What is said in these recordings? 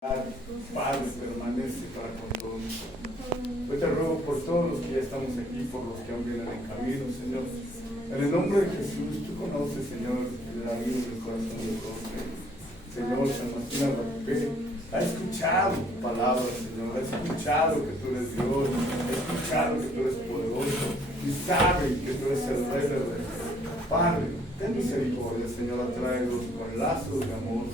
Padre, permanece para con todos nosotros. Yo te ruego por todos los que ya estamos aquí, por los que aún vienen en camino, Señor. En el nombre de Jesús, tú conoces, Señor, el amigo del corazón de todos ellos. Señor, San Martín Aguapé ha escuchado tu palabra, Señor, ha escuchado que tú eres Dios, ha escuchado que tú eres poderoso y sabe que tú eres el Rey de Reyes. Padre, ten misericordia, Señor, atráelos con lazos de amor.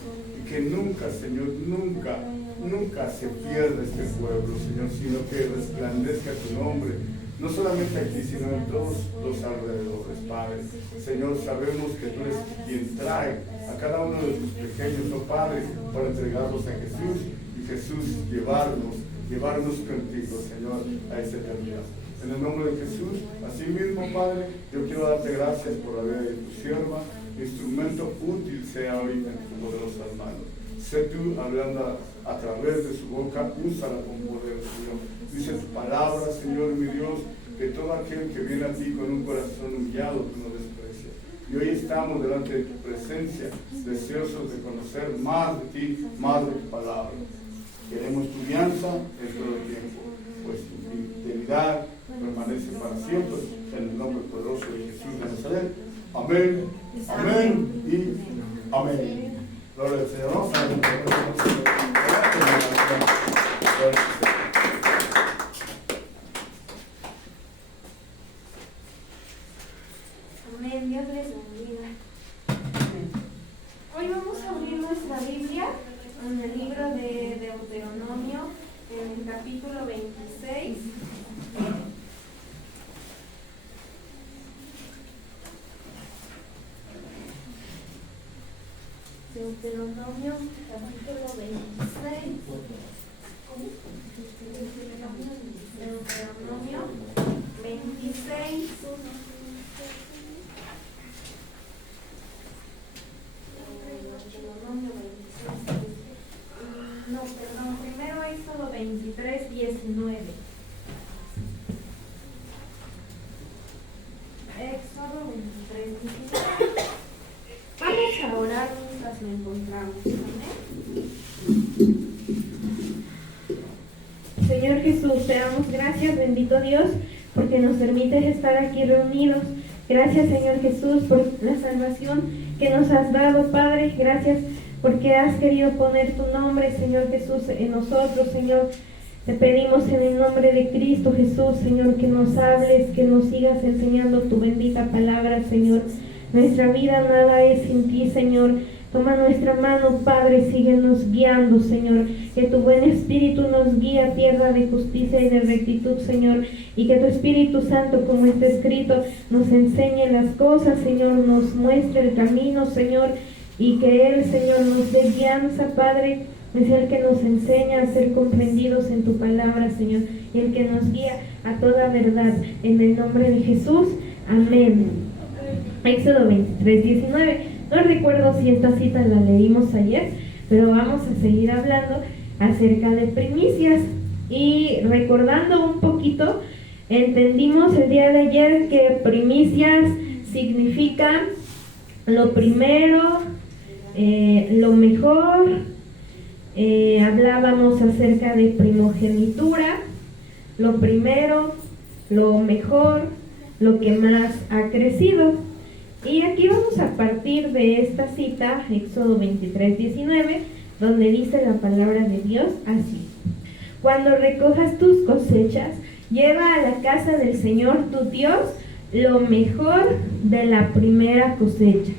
Que nunca, Señor, nunca se pierda este pueblo, Señor, sino que resplandezca tu nombre, no solamente aquí, sino en todos los alrededores, Padre. Señor, sabemos que tú eres quien trae a cada uno de tus pequeños, oh Padre, para entregarlos a Jesús, y Jesús llevarnos contigo, Señor, a esa eternidad. En el nombre de Jesús, así mismo, Padre, yo quiero darte gracias por la vida de tu sierva. Instrumento útil sea ahorita en tus poderosas manos. Sé tú hablando a través de su boca, úsala con poder, Señor. Dice tu palabra, Señor, mi Dios, que todo aquel que viene a ti con un corazón humillado, tú no desprecias. Y hoy estamos delante de tu presencia, deseosos de conocer más de ti, más de tu palabra. Queremos tu guianza en todo el tiempo, pues tu fidelidad permanece para siempre, en el nombre poderoso de Jesús de Nazaret. Amén, amén y amén. Gloria al Señor. Amén, Dios les bendiga. Hoy vamos a abrir nuestra Biblia en el libro de Deuteronomio, en el capítulo 26. Deuteronomio, capítulo 26. Deuteronomio 26. No, perdón, primero Éxodo 23, 19. Éxodo 23, 19. Vamos a orar mientras lo encontramos. Amén. Señor Jesús, te damos gracias, bendito Dios, porque nos permites estar aquí reunidos. Gracias, Señor Jesús, por la salvación que nos has dado, Padre. Gracias porque has querido poner tu nombre, Señor Jesús, en nosotros, Señor. Te pedimos en el nombre de Cristo Jesús, Señor, que nos hables, que nos sigas enseñando tu bendita palabra, Señor. Nuestra vida nada es sin ti, Señor. Toma nuestra mano, Padre, síguenos guiando, Señor. Que tu buen Espíritu nos guíe a tierra de justicia y de rectitud, Señor. Y que tu Espíritu Santo, como está escrito, nos enseñe las cosas, Señor. Nos muestre el camino, Señor. Y que Él, Señor, nos dé guianza, Padre. Es el que nos enseña a ser comprendidos en tu palabra, Señor. Y el que nos guía a toda verdad. En el nombre de Jesús. Amén. Éxodo 23, 19. No recuerdo si esta cita la leímos ayer, pero vamos a seguir hablando acerca de primicias. Y recordando un poquito, entendimos el día de ayer que primicias significa lo primero, lo mejor. Hablábamos acerca de primogenitura, lo primero, lo mejor, lo que más ha crecido. Y aquí vamos a partir de esta cita, Éxodo 23, 19, donde dice la palabra de Dios así: cuando recojas tus cosechas, lleva a la casa del Señor tu Dios lo mejor de la primera cosecha.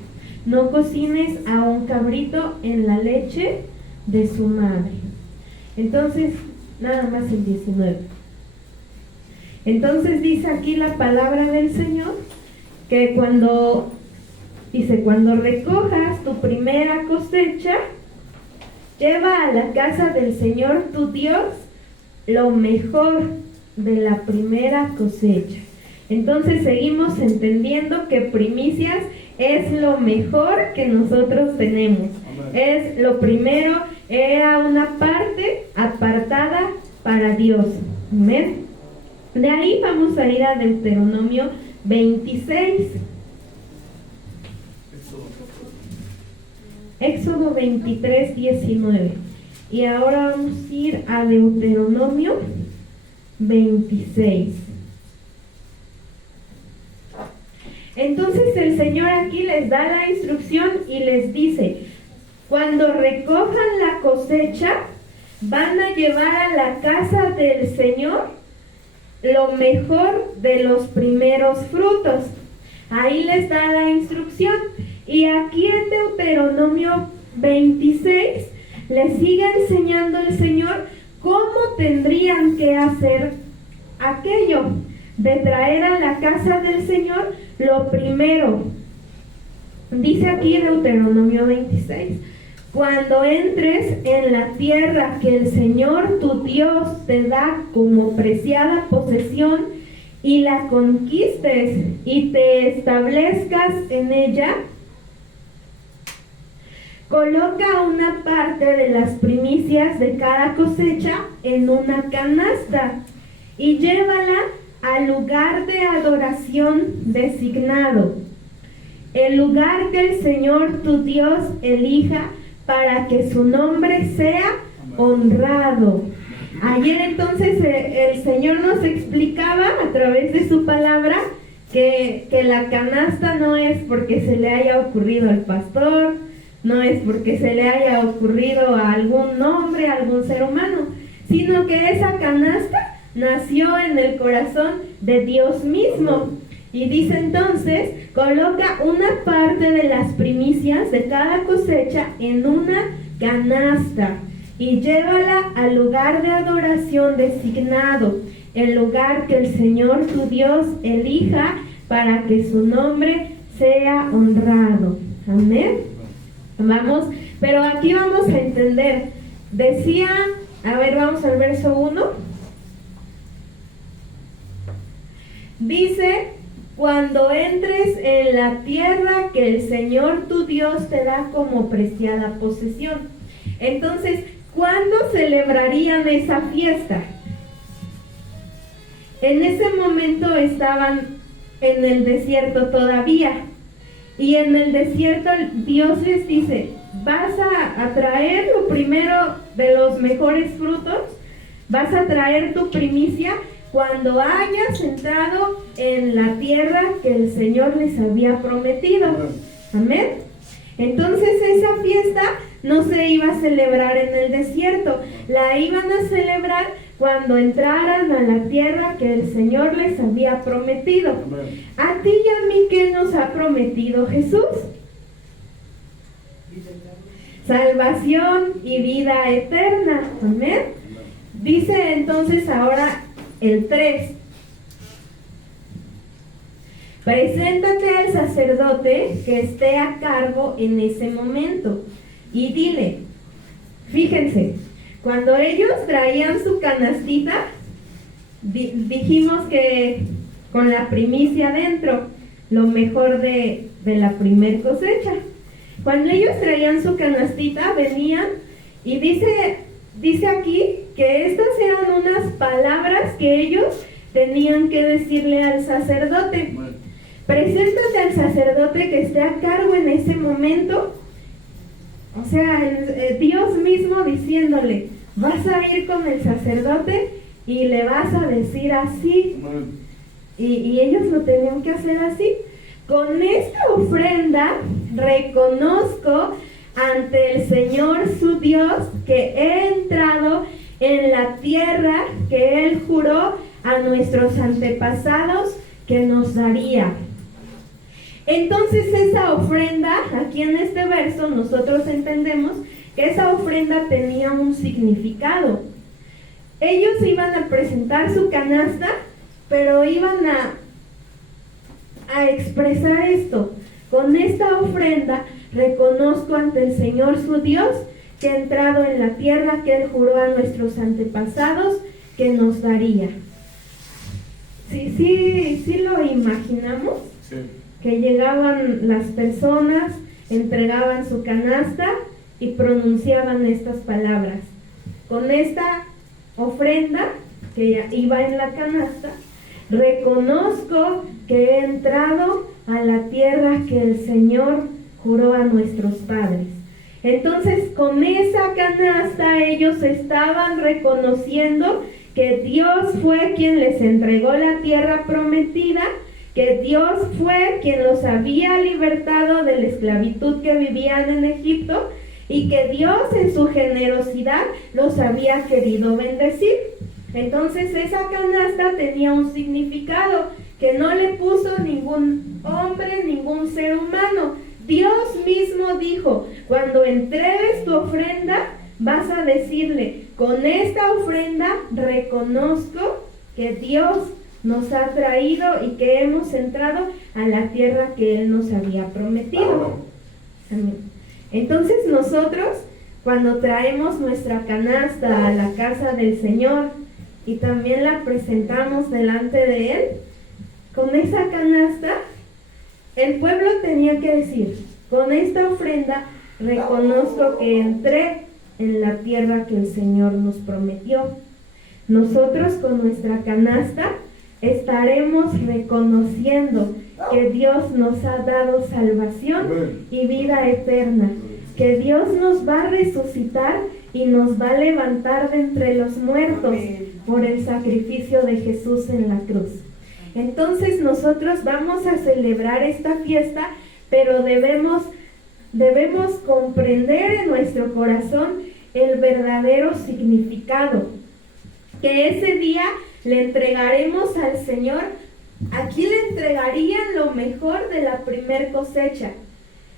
No cocines a un cabrito en la leche de su madre. Entonces, nada más el 19. Entonces dice aquí la palabra del Señor que cuando recojas tu primera cosecha, lleva a la casa del Señor tu Dios lo mejor de la primera cosecha. Entonces seguimos entendiendo que primicias es lo mejor que nosotros tenemos. Es lo primero, era una parte apartada para Dios. Amén. De ahí vamos a ir a Deuteronomio 26. Éxodo 23, 19. Y ahora vamos a ir a Deuteronomio 26. Entonces el Señor aquí les da la instrucción y les dice: cuando recojan la cosecha, van a llevar a la casa del Señor lo mejor de los primeros frutos. Ahí les da la instrucción. Y aquí en Deuteronomio 26 les sigue enseñando el Señor cómo tendrían que hacer aquello de traer a la casa del Señor lo primero. Dice aquí Deuteronomio 26: cuando entres en la tierra que el Señor tu Dios te da como preciada posesión y la conquistes y te establezcas en ella, coloca una parte de las primicias de cada cosecha en una canasta y llévala al lugar de adoración designado, el lugar que el Señor tu Dios elija para que su nombre sea honrado. Ayer entonces el Señor nos explicaba a través de su palabra que la canasta no es porque se le haya ocurrido al pastor, no es porque se le haya ocurrido a algún hombre, a algún ser humano, sino que esa canasta nació en el corazón de Dios mismo. Y dice entonces: coloca una parte de las primicias de cada cosecha en una canasta y llévala al lugar de adoración designado, el lugar que el Señor tu Dios elija para que su nombre sea honrado. Amén. Vamos, pero aquí vamos a entender. Decía, a ver, vamos al verso 1. Dice: cuando entres en la tierra que el Señor tu Dios te da como preciada posesión. Entonces, ¿cuándo celebrarían esa fiesta? En ese momento estaban en el desierto todavía. Y en el desierto Dios les dice: vas a traer lo primero de los mejores frutos, vas a traer tu primicia cuando hayas entrado en la tierra que el Señor les había prometido. Amén. Entonces esa fiesta no se iba a celebrar en el desierto, la iban a celebrar cuando entraran a la tierra que el Señor les había prometido. Amén. A ti y a mí, ¿qué nos ha prometido Jesús? Salvación y vida eterna. Amén. Dice entonces ahora el 3: preséntate al sacerdote que esté a cargo en ese momento y dile. Fíjense, cuando ellos traían su canastita, dijimos que con la primicia dentro, lo mejor de la primer cosecha. Cuando ellos traían su canastita, venían y dice aquí que estas eran unas palabras que ellos tenían que decirle al sacerdote. Preséntate al sacerdote que esté a cargo en ese momento. O sea, Dios mismo diciéndole: vas a ir con el sacerdote y le vas a decir así. Y ellos lo tenían que hacer así. Con esta ofrenda reconozco ante el Señor su Dios que he entrado en la tierra que Él juró a nuestros antepasados que nos daría. Entonces esa ofrenda, aquí en este verso nosotros entendemos que esa ofrenda tenía un significado. Ellos iban a presentar su canasta, pero iban a expresar esto: con esta ofrenda reconozco ante el Señor su Dios que he entrado en la tierra que Él juró a nuestros antepasados que nos daría. ¿Sí lo imaginamos? Sí. Que llegaban las personas, entregaban su canasta y pronunciaban estas palabras: con esta ofrenda que iba en la canasta, reconozco que he entrado a la tierra que el Señor juró a nuestros padres. Entonces, con esa canasta ellos estaban reconociendo que Dios fue quien les entregó la tierra prometida, que Dios fue quien los había libertado de la esclavitud que vivían en Egipto y que Dios en su generosidad los había querido bendecir. Entonces esa canasta tenía un significado que no le puso ningún hombre, ningún ser humano. Dios mismo dijo: cuando entregues tu ofrenda, vas a decirle: con esta ofrenda reconozco que Dios nos ha traído y que hemos entrado a la tierra que Él nos había prometido. Amén. Entonces nosotros, cuando traemos nuestra canasta a la casa del Señor y también la presentamos delante de Él, con esa canasta, el pueblo tenía que decir: con esta ofrenda reconozco que entré en la tierra que el Señor nos prometió. Nosotros con nuestra canasta estaremos reconociendo que Dios nos ha dado salvación y vida eterna, que Dios nos va a resucitar y nos va a levantar de entre los muertos por el sacrificio de Jesús en la cruz. Entonces nosotros vamos a celebrar esta fiesta, pero debemos comprender en nuestro corazón el verdadero significado, que ese día le entregaremos al Señor. Aquí le entregarían lo mejor de la primer cosecha,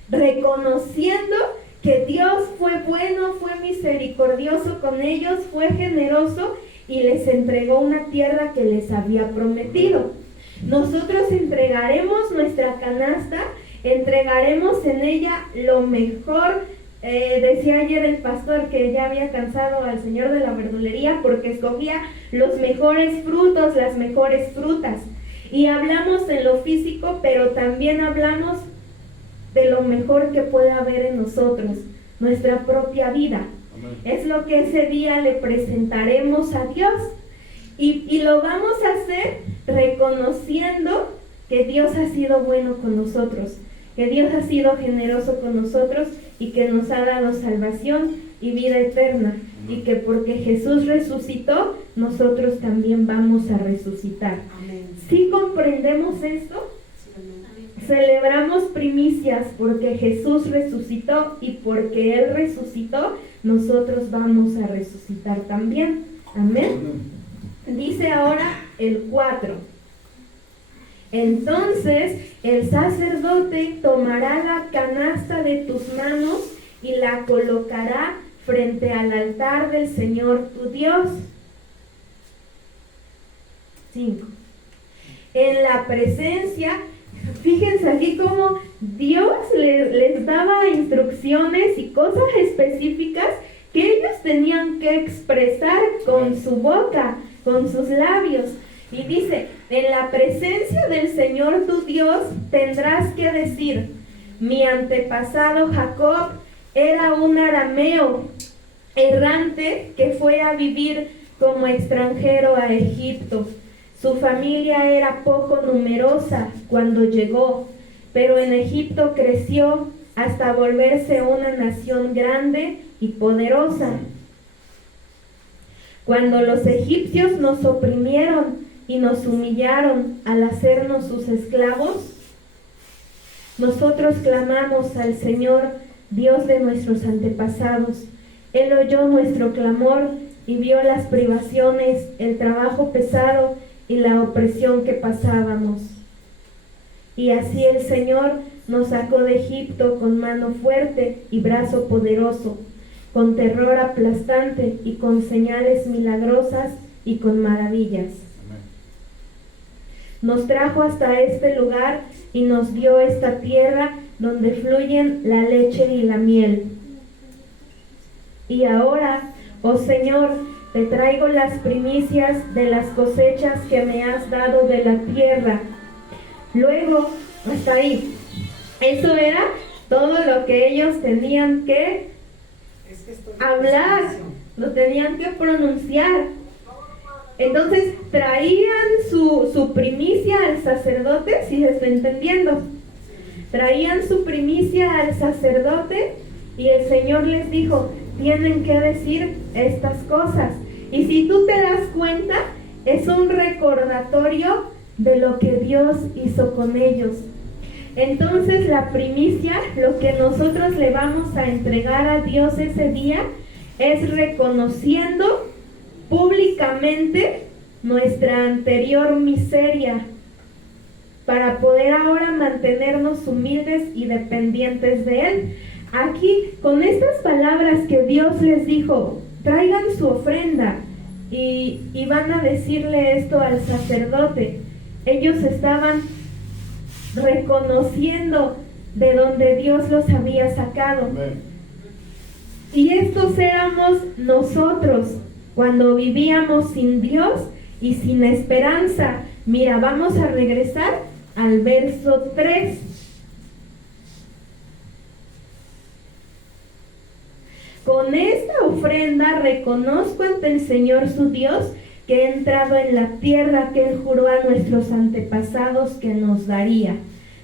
reconociendo que Dios fue bueno, fue misericordioso con ellos, fue generoso y les entregó una tierra que les había prometido. Nosotros entregaremos nuestra canasta, entregaremos en ella lo mejor. Decía ayer el pastor que ya había cansado al señor de la verdulería porque escogía los mejores frutos, las mejores frutas. Y hablamos en lo físico, pero también hablamos de lo mejor que puede haber en nosotros, nuestra propia vida. Amén. Es lo que ese día le presentaremos a Dios. Y lo vamos a hacer reconociendo que Dios ha sido bueno con nosotros, que Dios ha sido generoso con nosotros y que nos ha dado salvación y vida eterna. Y que porque Jesús resucitó, nosotros también vamos a resucitar. Amén. ¿Sí comprendemos esto? Sí, amén. Celebramos primicias porque Jesús resucitó y porque Él resucitó, nosotros vamos a resucitar también. Amén. Dice ahora el 4. Entonces el sacerdote tomará la canasta de tus manos y la colocará frente al altar del Señor tu Dios. 5. En la presencia, fíjense aquí cómo Dios les daba instrucciones y cosas específicas que ellos tenían que expresar con su boca, con sus labios. Y dice: en la presencia del Señor tu Dios tendrás que decir: mi antepasado Jacob era un arameo errante que fue a vivir como extranjero a Egipto. Su familia era poco numerosa cuando llegó, pero en Egipto creció hasta volverse una nación grande y poderosa. Cuando los egipcios nos oprimieron y nos humillaron al hacernos sus esclavos, nosotros clamamos al Señor, Dios de nuestros antepasados. Él oyó nuestro clamor y vio las privaciones, el trabajo pesado y la opresión que pasábamos. Y así el Señor nos sacó de Egipto con mano fuerte y brazo poderoso, con terror aplastante y con señales milagrosas y con maravillas. Nos trajo hasta este lugar y nos dio esta tierra donde fluyen la leche y la miel. Y ahora, oh Señor, te traigo las primicias de las cosechas que me has dado de la tierra. Luego, hasta ahí. Eso era todo lo que ellos tenían que hablar, lo tenían que pronunciar. Entonces traían su primicia al sacerdote, si se está entendiendo. Traían su primicia al sacerdote Y el Señor les dijo, tienen que decir estas cosas. Y si tú te das cuenta, es un recordatorio de lo que Dios hizo con ellos. Entonces la primicia, lo que nosotros le vamos a entregar a Dios ese día, es reconociendo públicamente nuestra anterior miseria, para poder ahora mantenernos humildes y dependientes de Él. Aquí, con estas palabras que Dios les dijo, traigan su ofrenda, y van a decirle esto al sacerdote. Ellos estaban reconociendo de donde Dios los había sacado. Amén. Y estos éramos nosotros cuando vivíamos sin Dios y sin esperanza. Mira, vamos a regresar al verso 3. Con esta ofrenda reconozco ante el Señor su Dios que he entrado en la tierra que Él juró a nuestros antepasados que nos daría.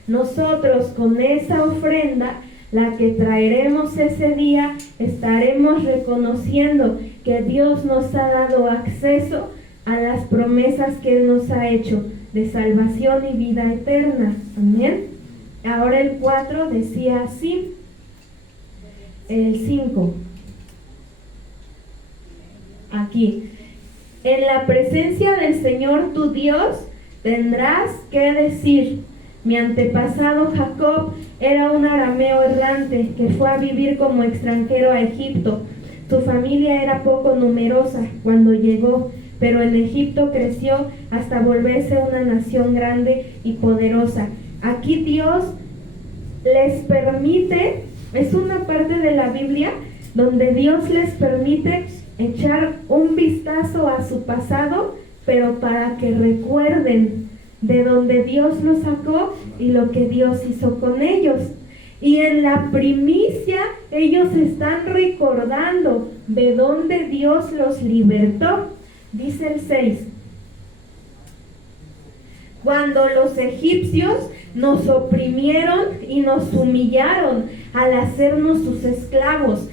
Nosotros con esa ofrenda, la que traeremos ese día, estaremos reconociendo que Dios nos ha dado acceso a las promesas que Él nos ha hecho de salvación y vida eterna. Amén. Ahora el 4 decía así, el 5. Aquí. En la presencia del Señor tu Dios tendrás que decir, mi antepasado Jacob era un arameo errante que fue a vivir como extranjero a Egipto. Su familia era poco numerosa cuando llegó, pero en Egipto creció hasta volverse una nación grande y poderosa. Aquí Dios les permite, es una parte de la Biblia donde Dios les permite echar un vistazo a su pasado, pero para que recuerden de donde Dios los sacó y lo que Dios hizo con ellos. Y en la primicia ellos están recordando de dónde Dios los libertó. Dice el 6. Cuando los egipcios nos oprimieron y nos humillaron al hacernos sus esclavos.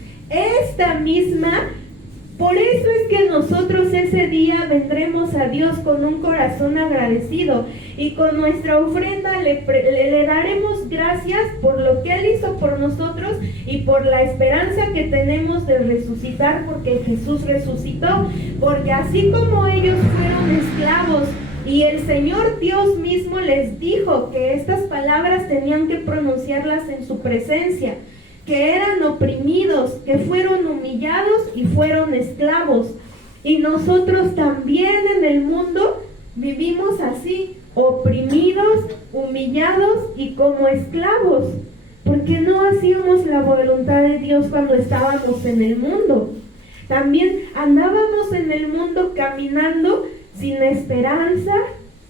Por eso es que nosotros ese día vendremos a Dios con un corazón agradecido y con nuestra ofrenda le daremos gracias por lo que Él hizo por nosotros y por la esperanza que tenemos de resucitar, porque Jesús resucitó, porque así como ellos fueron esclavos y el Señor Dios mismo les dijo que estas palabras tenían que pronunciarlas en su presencia, que eran oprimidos, que fueron humillados y fueron esclavos. Y nosotros también en el mundo vivimos así, oprimidos, humillados y como esclavos, porque no hacíamos la voluntad de Dios cuando estábamos en el mundo. También andábamos en el mundo caminando sin esperanza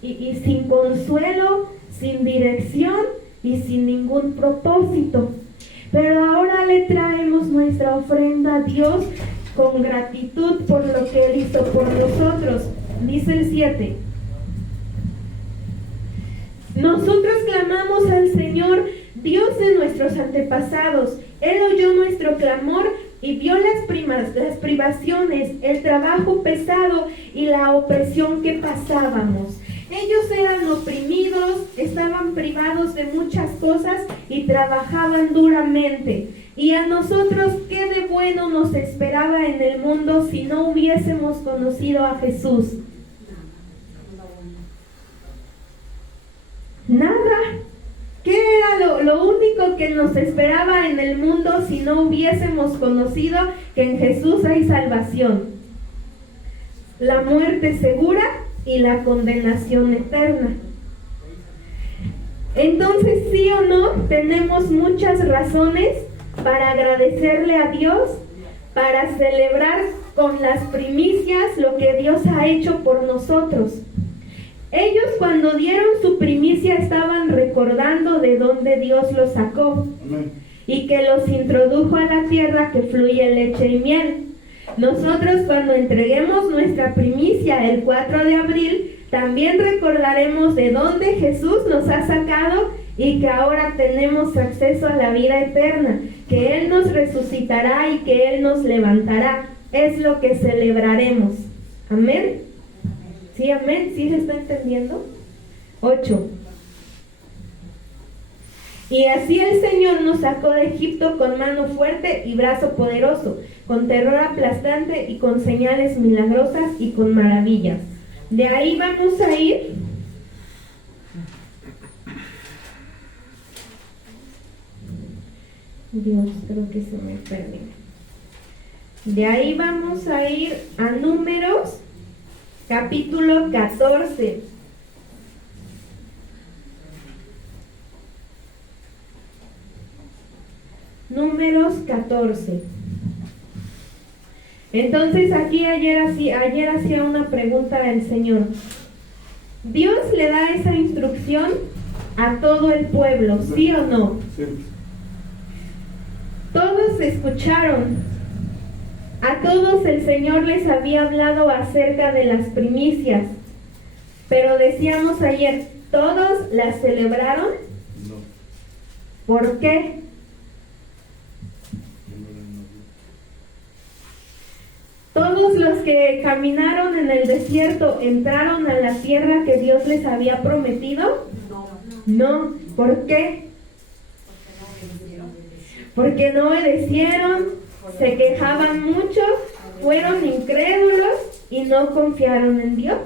y sin consuelo, sin dirección y sin ningún propósito. Pero ahora le traemos nuestra ofrenda a Dios con gratitud por lo que Él hizo por nosotros. Dice el 7. Nosotros clamamos al Señor, Dios de nuestros antepasados. Él oyó nuestro clamor y vio las privaciones, el trabajo pesado y la opresión que pasábamos. Ellos eran oprimidos, estaban privados de muchas cosas y trabajaban duramente. Y a nosotros, ¿qué de bueno nos esperaba en el mundo si no hubiésemos conocido a Jesús? Nada. ¿Qué era lo único que nos esperaba en el mundo si no hubiésemos conocido que en Jesús hay salvación? La muerte segura y la condenación eterna. Entonces, sí o no, tenemos muchas razones para agradecerle a Dios, para celebrar con las primicias lo que Dios ha hecho por nosotros. Ellos cuando dieron su primicia estaban recordando de dónde Dios los sacó. Amén. Y que los introdujo a la tierra que fluye leche y miel. Nosotros cuando entreguemos nuestra primicia el 4 de abril, también recordaremos de dónde Jesús nos ha sacado y que ahora tenemos acceso a la vida eterna, que Él nos resucitará y que Él nos levantará. Es lo que celebraremos. Amén. ¿Sí, amén? ¿Sí se está entendiendo? 8. Y así el Señor nos sacó de Egipto con mano fuerte y brazo poderoso, con terror aplastante y con señales milagrosas y con maravillas. De ahí vamos a ir. Dios, creo que se me perdió. De ahí vamos a ir a Números, capítulo 14. Números 14. Entonces aquí ayer hacía una pregunta al Señor. Dios le da esa instrucción a todo el pueblo, ¿sí o no? Sí. Todos escucharon. A todos el Señor les había hablado acerca de las primicias. Pero decíamos ayer, ¿todos las celebraron? No. ¿Por qué? Todos los que caminaron en el desierto entraron a la tierra que Dios les había prometido. No. ¿Por qué? Porque no obedecieron, se quejaban mucho, fueron incrédulos y no confiaron en Dios.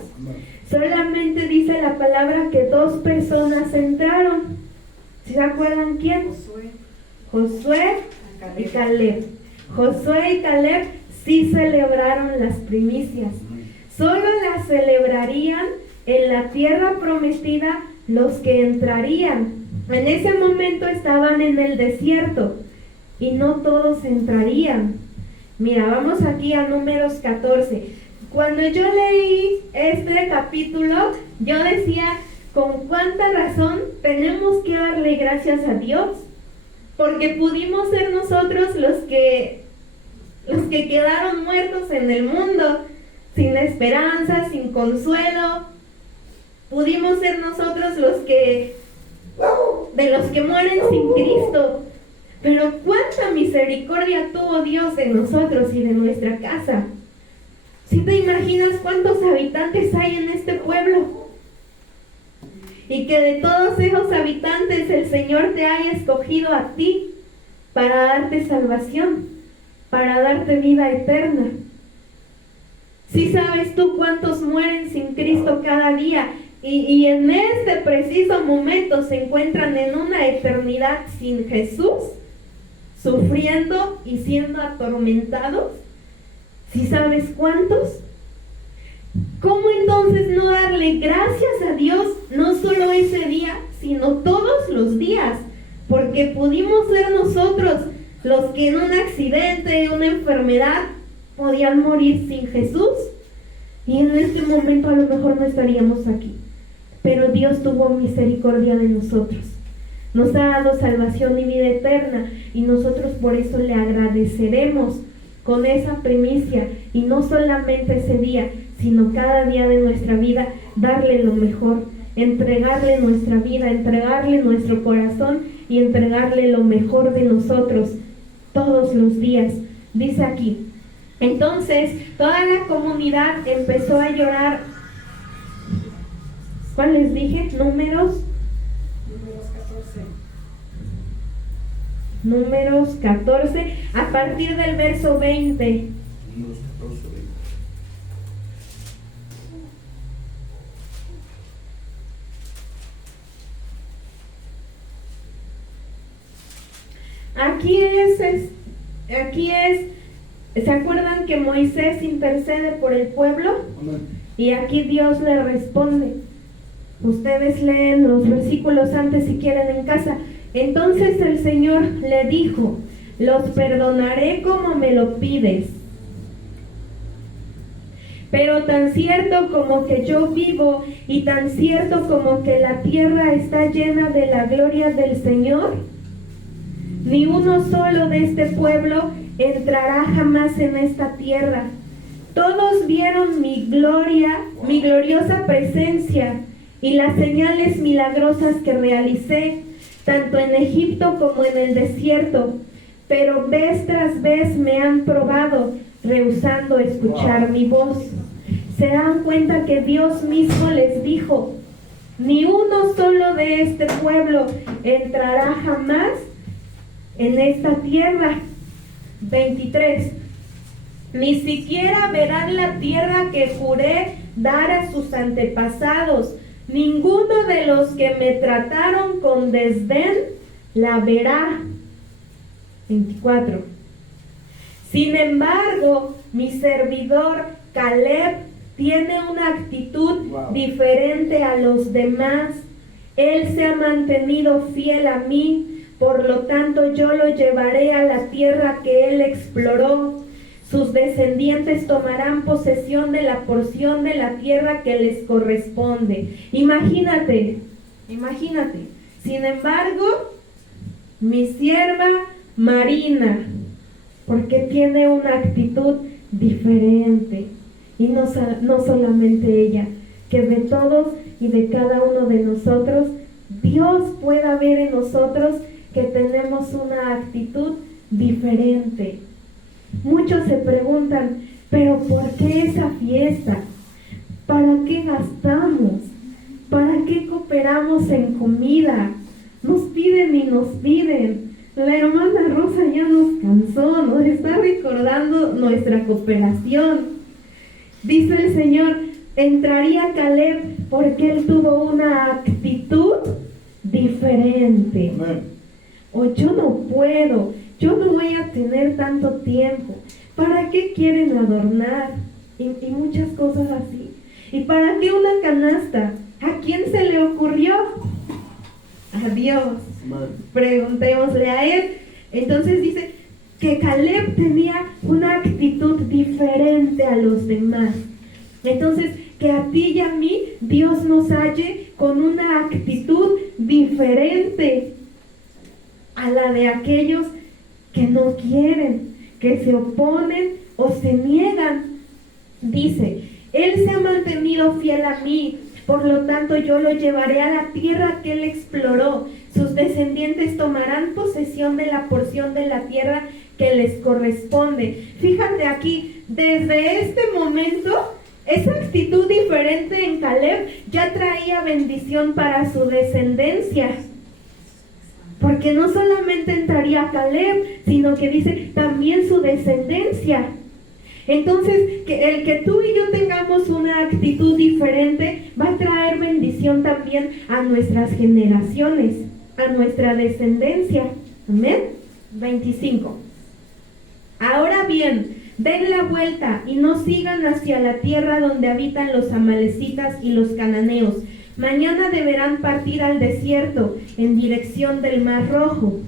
Solamente dice la palabra que 2 personas entraron. ¿Se acuerdan quién? Josué y Caleb. Josué y Caleb sí celebraron las primicias. Solo las celebrarían en la tierra prometida los que entrarían. En ese momento estaban en el desierto y no todos entrarían. Mira, vamos aquí a Números 14. Cuando yo leí este capítulo, yo decía, ¿con cuánta razón tenemos que darle gracias a Dios? Porque pudimos ser nosotros los que quedaron muertos en el mundo, sin esperanza, sin consuelo. Pudimos ser nosotros de los que mueren sin Cristo. Pero cuánta misericordia tuvo Dios de nosotros y de nuestra casa. ¿Sí te imaginas cuántos habitantes hay en este pueblo? Y que de todos esos habitantes el Señor te haya escogido a ti para darte salvación, para darte vida eterna. ¿Sí sabes tú cuántos mueren sin Cristo cada día? Y en este preciso momento se encuentran en una eternidad sin Jesús, sufriendo y siendo atormentados. ¿Sí sabes cuántos? ¿Cómo entonces no darle gracias a Dios, no solo ese día, sino todos los días? Porque pudimos ser nosotros los que en un accidente, una enfermedad, podían morir sin Jesús. Y en este momento a lo mejor no estaríamos aquí. Pero Dios tuvo misericordia de nosotros. Nos ha dado salvación y vida eterna. Y nosotros por eso le agradeceremos con esa primicia. Y no solamente ese día, sino cada día de nuestra vida, darle lo mejor. Entregarle nuestra vida, entregarle nuestro corazón y entregarle lo mejor de nosotros todos los días. Dice aquí, entonces toda la comunidad empezó a llorar. ¿Cuál les dije? Números 14. Números 14, a partir del verso 20. Números 14, 20. Aquí es, ¿se acuerdan que Moisés intercede por el pueblo? Amén. Y aquí Dios le responde. Ustedes leen los versículos antes si quieren en casa. Entonces el Señor le dijo, los perdonaré como me lo pides. Pero tan cierto como que yo vivo y tan cierto como que la tierra está llena de la gloria del Señor, ni uno solo de este pueblo entrará jamás en esta tierra. Todos vieron mi gloria, mi gloriosa presencia y las señales milagrosas que realicé, tanto en Egipto como en el desierto. pero vez tras vez me han probado, rehusando escuchar mi voz. Se dan cuenta que Dios mismo les dijo: ni uno solo de este pueblo entrará jamás en esta tierra. 23. Ni siquiera verán la tierra que juré dar a sus antepasados. Ninguno de los que me trataron con desdén la verá. 24. Sin embargo, mi servidor Caleb tiene una actitud diferente a los demás. Él se ha mantenido fiel a mí, por lo tanto yo lo llevaré a la tierra que él exploró. Sus descendientes tomarán posesión de la porción de la tierra que les corresponde. Imagínate. Sin embargo, mi sierva Marina, porque tiene una actitud diferente. Y no solamente ella, que de todos y de cada uno de nosotros, Dios pueda ver en nosotros que tenemos una actitud diferente. Muchos se preguntan, ¿pero por qué esa fiesta? ¿Para qué gastamos? ¿Para qué cooperamos en comida? Nos piden y nos piden. La hermana Rosa ya nos cansó, nos está recordando nuestra cooperación. Dice el Señor, entraría Caleb porque él tuvo una actitud diferente. O yo no puedo, yo no voy a tener tanto tiempo. ¿Para qué quieren adornar? Y muchas cosas así. ¿Y para qué una canasta? ¿A quién se le ocurrió? A Dios. Preguntémosle a él. Entonces dice que Caleb tenía una actitud diferente a los demás. Entonces, que a ti y a mí Dios nos halle con una actitud diferente a la de aquellos que no quieren, que se oponen o se niegan. Dice, él se ha mantenido fiel a mí, por lo tanto yo lo llevaré a la tierra que él exploró. Sus descendientes tomarán posesión de la porción de la tierra que les corresponde. Fíjate aquí, desde este momento, esa actitud diferente en Caleb ya traía bendición para su descendencia. Porque no solamente entraría Caleb, sino que dice también su descendencia. Entonces, que el que tú y yo tengamos una actitud diferente va a traer bendición también a nuestras generaciones, a nuestra descendencia. Amén. 25. Ahora bien, den la vuelta y no sigan hacia la tierra donde habitan los amalecitas y los cananeos. Mañana deberán partir al desierto en dirección del Mar Rojo.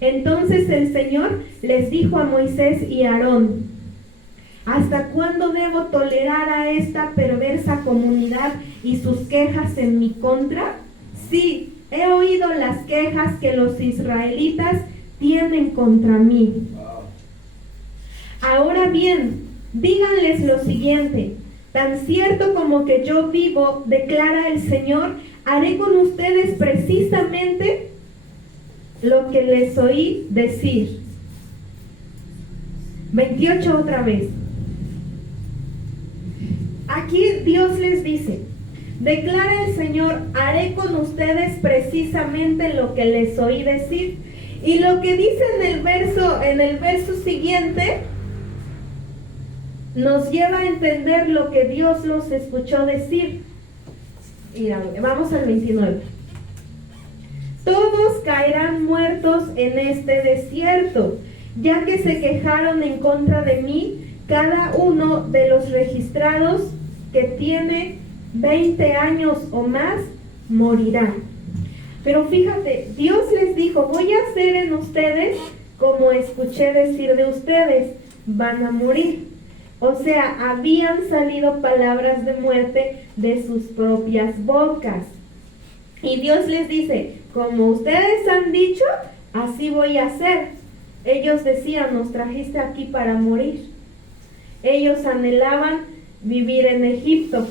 Entonces el Señor les dijo a Moisés y a Aarón: ¿hasta cuándo debo tolerar a esta perversa comunidad y sus quejas en mi contra? Sí, he oído las quejas que los israelitas tienen contra mí. Ahora bien, díganles lo siguiente: tan cierto como que yo vivo, declara el Señor, haré con ustedes precisamente lo que les oí decir. 28 otra vez. Aquí Dios les dice: declara el Señor, haré con ustedes precisamente lo que les oí decir. Y lo que dice en el verso siguiente nos lleva a entender lo que Dios los escuchó decir. Y vamos al 29. Todos caerán muertos en este desierto, ya que se quejaron en contra de mí, cada uno de los registrados que tiene 20 años o más morirá. Pero fíjate, Dios les dijo: voy a hacer en ustedes como escuché decir de ustedes, van a morir. O sea, habían salido palabras de muerte de sus propias bocas. Y Dios les dice: como ustedes han dicho, así voy a hacer. Ellos decían: nos trajiste aquí para morir. Ellos anhelaban vivir en Egipto.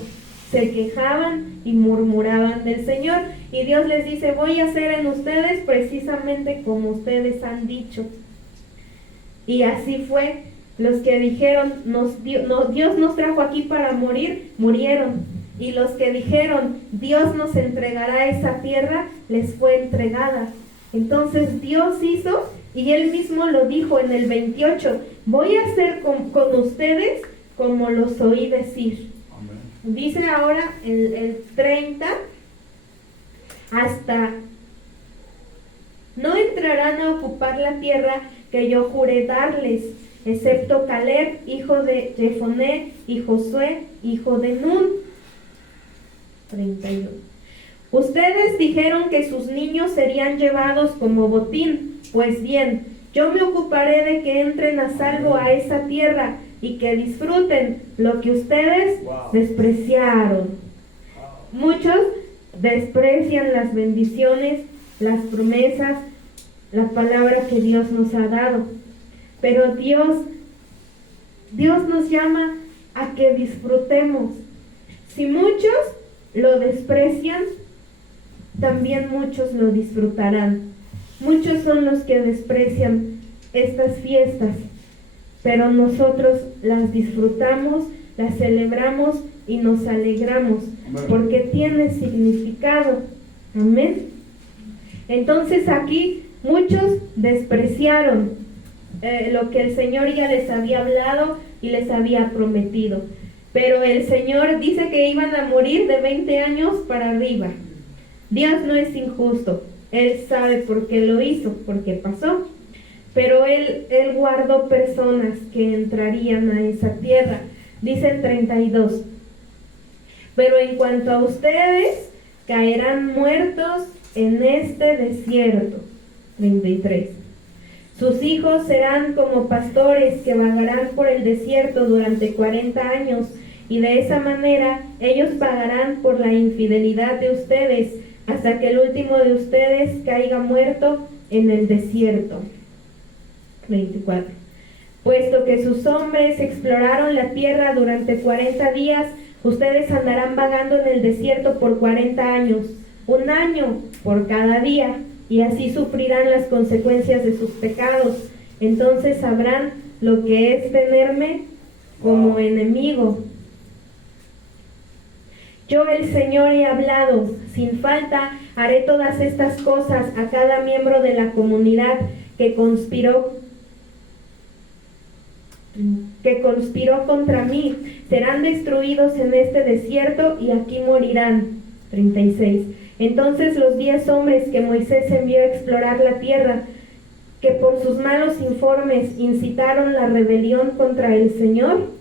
se quejaban y murmuraban del Señor. Y Dios les dice, voy a hacer en ustedes precisamente como ustedes han dicho. Y así fue. Los que dijeron, Dios nos trajo aquí para morir, murieron. Y los que dijeron, Dios nos entregará esa tierra, les fue entregada. Entonces Dios hizo, y Él mismo lo dijo en el 28, voy a hacer con ustedes como los oí decir. Amén. Dice ahora el 30, hasta no entrarán a ocupar la tierra que yo juré darles, excepto Caleb, hijo de Jefoné, y Josué, hijo de Nun. 31. Ustedes dijeron que sus niños serían llevados como botín. Pues bien, yo me ocuparé de que entren a salvo a esa tierra y que disfruten lo que ustedes despreciaron. Muchos desprecian las bendiciones, las promesas, la palabra que Dios nos ha dado. Pero Dios nos llama a que disfrutemos. Si muchos lo desprecian, también muchos lo disfrutarán. Muchos son los que desprecian estas fiestas, pero nosotros las disfrutamos, las celebramos y nos alegramos. Amén. Porque tiene significado. Amén. Entonces aquí muchos despreciaron lo que el Señor ya les había hablado y les había prometido. Pero el Señor dice que iban a morir de 20 años para arriba. Dios no es injusto. Él sabe por qué lo hizo, por qué pasó. Pero Él guardó personas que entrarían a esa tierra. Dice el 32. Pero en cuanto a ustedes, caerán muertos en este desierto. 33. Sus hijos serán como pastores que vagarán por el desierto durante 40 años, y de esa manera ellos pagarán por la infidelidad de ustedes, hasta que el último de ustedes caiga muerto en el desierto. 24. Puesto que sus hombres exploraron la tierra durante 40 días, ustedes andarán vagando en el desierto por 40 años, 1 año por cada día, y así sufrirán las consecuencias de sus pecados. Entonces sabrán lo que es tenerme como enemigo. Yo, el Señor, he hablado, sin falta haré todas estas cosas a cada miembro de la comunidad que conspiró contra mí. Serán destruidos en este desierto y aquí morirán. 36. Entonces los 10 hombres que Moisés envió a explorar la tierra, que por sus malos informes incitaron la rebelión contra el Señor,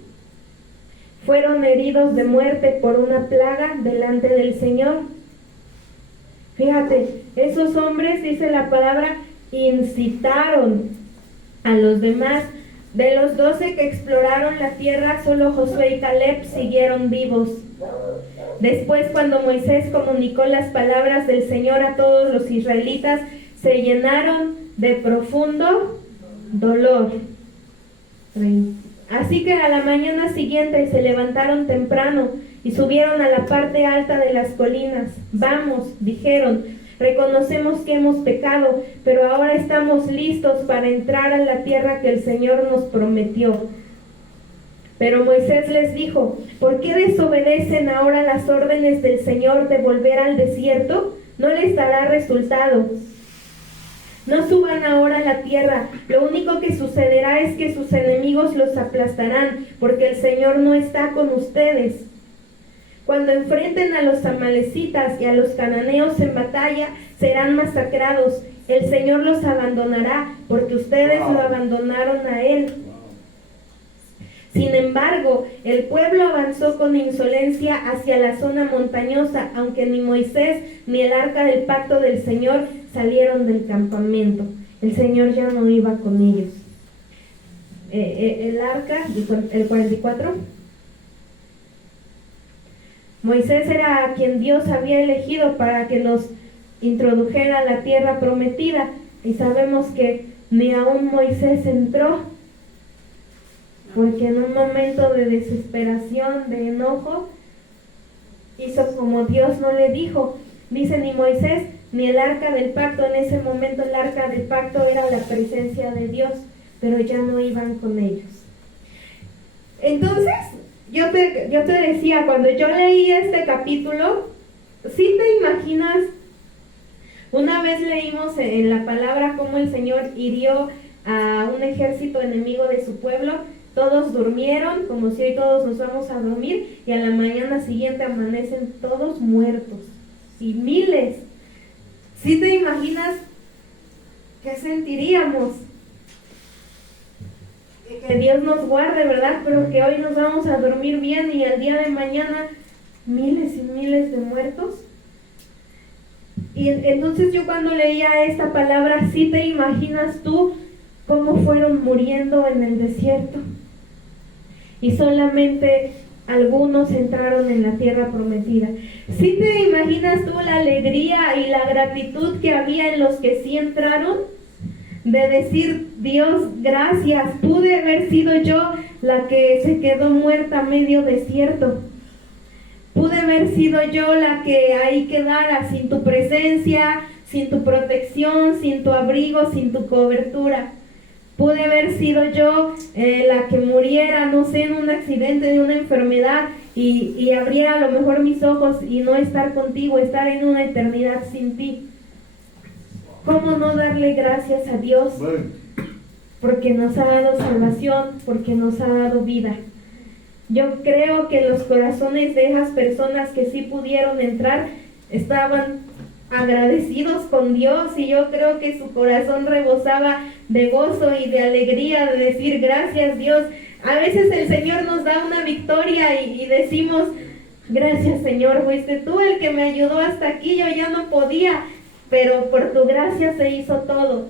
fueron heridos de muerte por una plaga delante del Señor. Fíjate, esos hombres, dice la palabra, incitaron a los demás. De los 12 que exploraron la tierra, solo Josué y Caleb siguieron vivos. Después, cuando Moisés comunicó las palabras del Señor a todos los israelitas, se llenaron de profundo dolor. Así que a la mañana siguiente se levantaron temprano y subieron a la parte alta de las colinas. Vamos, dijeron, reconocemos que hemos pecado, pero ahora estamos listos para entrar a la tierra que el Señor nos prometió. Pero Moisés les dijo, ¿por qué desobedecen ahora las órdenes del Señor de volver al desierto? No les dará resultado. No suban ahora a la tierra. Lo único que sucederá es que sus enemigos los aplastarán, porque el Señor no está con ustedes. Cuando enfrenten a los amalecitas y a los cananeos en batalla, serán masacrados. El Señor los abandonará, porque ustedes lo abandonaron a Él. Sin embargo, el pueblo avanzó con insolencia hacia la zona montañosa, aunque ni Moisés ni el arca del pacto del Señor salieron del campamento. El Señor ya no iba con ellos. El arca, el 44. Moisés era a quien Dios había elegido para que nos introdujera a la tierra prometida, y sabemos que ni aún Moisés entró, porque en un momento de desesperación, de enojo, hizo como Dios no le dijo. Dice, ni Moisés ni el arca del pacto. En ese momento el arca del pacto era la presencia de Dios, pero ya no iban con ellos. Entonces, yo te decía, cuando yo leí este capítulo, ¿sí te imaginas? Una vez leímos en la palabra cómo el Señor hirió a un ejército enemigo de su pueblo. Todos durmieron, como si hoy todos nos vamos a dormir, y a la mañana siguiente amanecen todos muertos, y miles. ¿Sí te imaginas qué sentiríamos? Que Dios nos guarde, ¿verdad? Pero que hoy nos vamos a dormir bien y al día de mañana miles y miles de muertos. Y entonces yo cuando leía esta palabra, ¿sí te imaginas tú cómo fueron muriendo en el desierto? Y solamente algunos entraron en la tierra prometida. ¿Sí te imaginas tú la alegría y la gratitud que había en los que sí entraron? De decir, Dios, gracias, pude haber sido yo la que se quedó muerta a medio desierto. Pude haber sido yo la que ahí quedara sin tu presencia, sin tu protección, sin tu abrigo, sin tu cobertura. Pude haber sido yo la que muriera, no sé, en un accidente, de una enfermedad, y abriera a lo mejor mis ojos y no estar contigo, estar en una eternidad sin ti. ¿Cómo no darle gracias a Dios? Porque nos ha dado salvación, porque nos ha dado vida. Yo creo que los corazones de esas personas que sí pudieron entrar estaban agradecidos con Dios, y yo creo que su corazón rebosaba de gozo y de alegría de decir gracias Dios. A veces el Señor nos da una victoria y decimos gracias Señor, fuiste tú el que me ayudó hasta aquí, yo ya no podía, pero por tu gracia se hizo todo.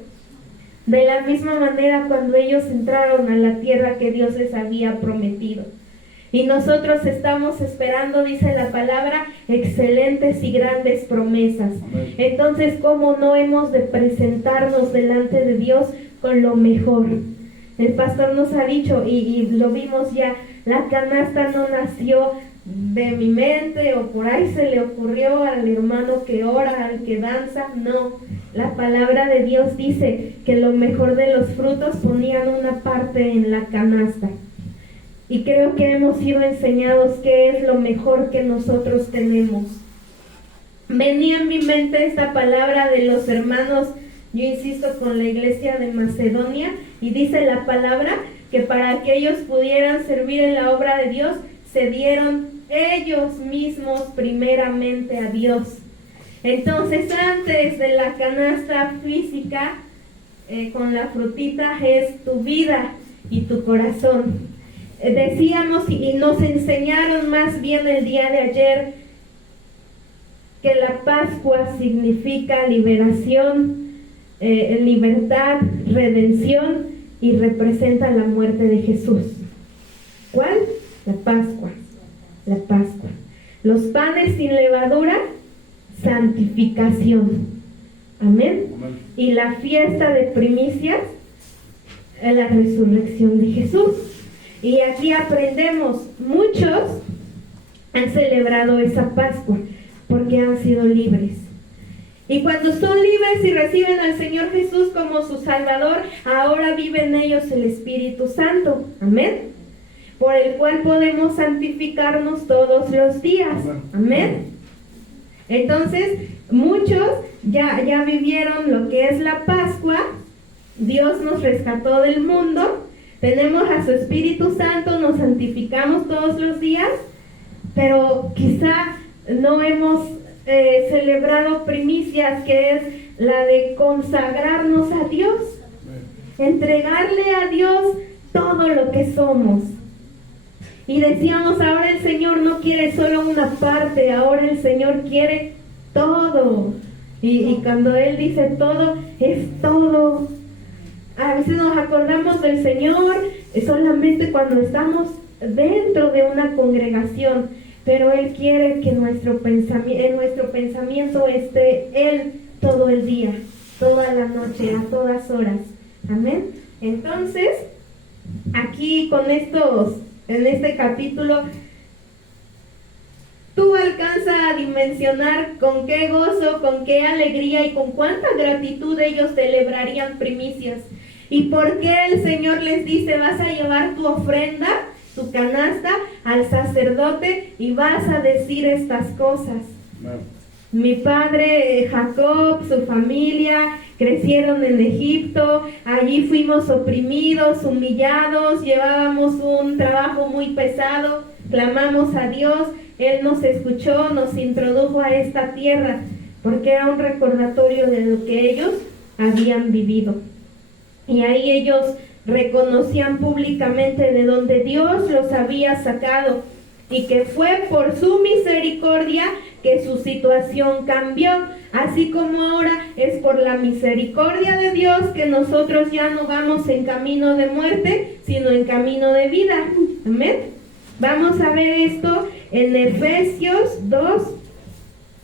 De la misma manera cuando ellos entraron a la tierra que Dios les había prometido. Y nosotros estamos esperando, dice la palabra, excelentes y grandes promesas. Amén. Entonces, ¿cómo no hemos de presentarnos delante de Dios con lo mejor? El pastor nos ha dicho, y lo vimos ya, la canasta no nació de mi mente o por ahí se le ocurrió al hermano que ora, al que danza. No, la palabra de Dios dice que lo mejor de los frutos ponían una parte en la canasta. Y creo que hemos sido enseñados qué es lo mejor que nosotros tenemos. Venía en mi mente esta palabra de los hermanos, yo insisto, con la iglesia de Macedonia, y dice la palabra que para que ellos pudieran servir en la obra de Dios, se dieron ellos mismos primeramente a Dios. Entonces, antes de la canasta física, con la frutita, es tu vida y tu corazón. Decíamos y nos enseñaron más bien el día de ayer que la Pascua significa liberación, libertad, redención, y representa la muerte de Jesús. ¿Cuál? La Pascua. La Pascua. Los panes sin levadura, santificación. Amén. Amén. Y la fiesta de primicias, la resurrección de Jesús. Y aquí aprendemos, muchos han celebrado esa Pascua porque han sido libres. Y cuando son libres y reciben al Señor Jesús como su Salvador, ahora vive en ellos el Espíritu Santo. Amén. Por el cual podemos santificarnos todos los días. Amén. Entonces, muchos ya vivieron lo que es la Pascua. Dios nos rescató del mundo. Tenemos a su Espíritu Santo, nos santificamos todos los días, pero quizá no hemos celebrado primicias, que es la de consagrarnos a Dios, entregarle a Dios todo lo que somos. Y decíamos, ahora el Señor no quiere solo una parte, ahora el Señor quiere todo. Y cuando Él dice todo, es todo. A veces nos acordamos del Señor solamente cuando estamos dentro de una congregación, pero Él quiere que en nuestro pensamiento esté Él todo el día, toda la noche, a todas horas. Amén. Entonces, aquí en este capítulo, Tú alcanzas a dimensionar con qué gozo, con qué alegría y con cuánta gratitud ellos celebrarían primicias. ¿Y por qué el Señor les dice, vas a llevar tu ofrenda, tu canasta, al sacerdote y vas a decir estas cosas? Mi padre Jacob, su familia, crecieron en Egipto, allí fuimos oprimidos, humillados, llevábamos un trabajo muy pesado, clamamos a Dios, Él nos escuchó, nos introdujo a esta tierra, porque era un recordatorio de lo que ellos habían vivido. Y ahí ellos reconocían públicamente de donde Dios los había sacado y que fue por su misericordia que su situación cambió, así como ahora es por la misericordia de Dios que nosotros ya no vamos en camino de muerte, sino en camino de vida. Amén. Vamos a ver esto en Efesios 2,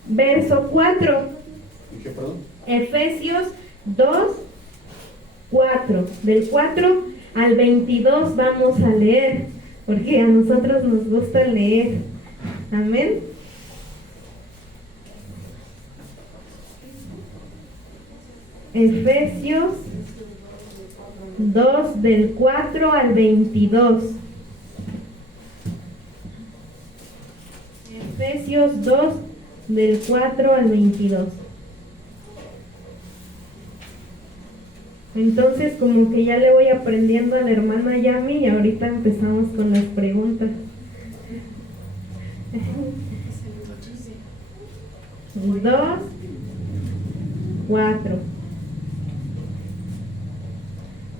verso 4. ¿Qué, perdón? Efesios 2, 4. Del 4 al 22 vamos a leer, porque a nosotros nos gusta leer. Amén. Efesios 2 del 4 al 22. Efesios 2 del 4 al 22. Entonces como que ya le voy aprendiendo a la hermana Yami y ahorita empezamos con las preguntas. 2, 4.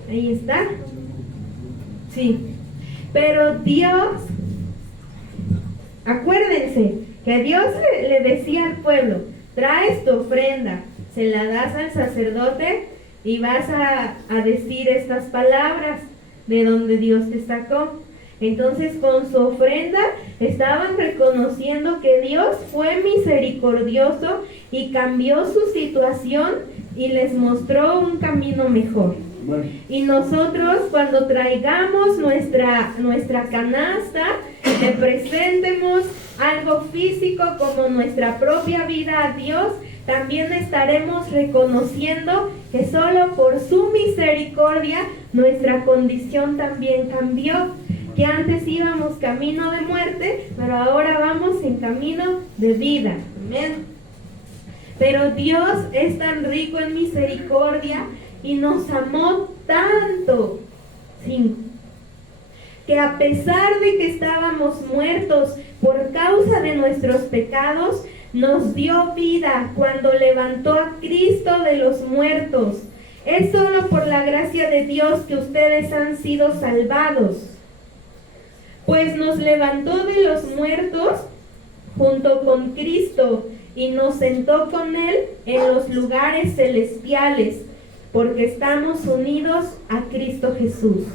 Ahí está. Sí. Pero Dios, acuérdense que Dios le decía al pueblo, traes tu ofrenda, se la das al sacerdote y vas a decir estas palabras de donde Dios te sacó. Entonces con su ofrenda estaban reconociendo que Dios fue misericordioso y cambió su situación y les mostró un camino mejor. Y nosotros cuando traigamos nuestra canasta, le presentemos algo físico como nuestra propia vida a Dios, también estaremos reconociendo que solo por su misericordia nuestra condición también cambió, que antes íbamos camino de muerte, pero ahora vamos en camino de vida. Amén. Pero Dios es tan rico en misericordia y nos amó tanto, sí, que a pesar de que estábamos muertos por causa de nuestros pecados, nos dio vida cuando levantó a Cristo de los muertos. Es solo por la gracia de Dios que ustedes han sido salvados, pues nos levantó de los muertos junto con Cristo y nos sentó con Él en los lugares celestiales, porque estamos unidos a Cristo Jesús.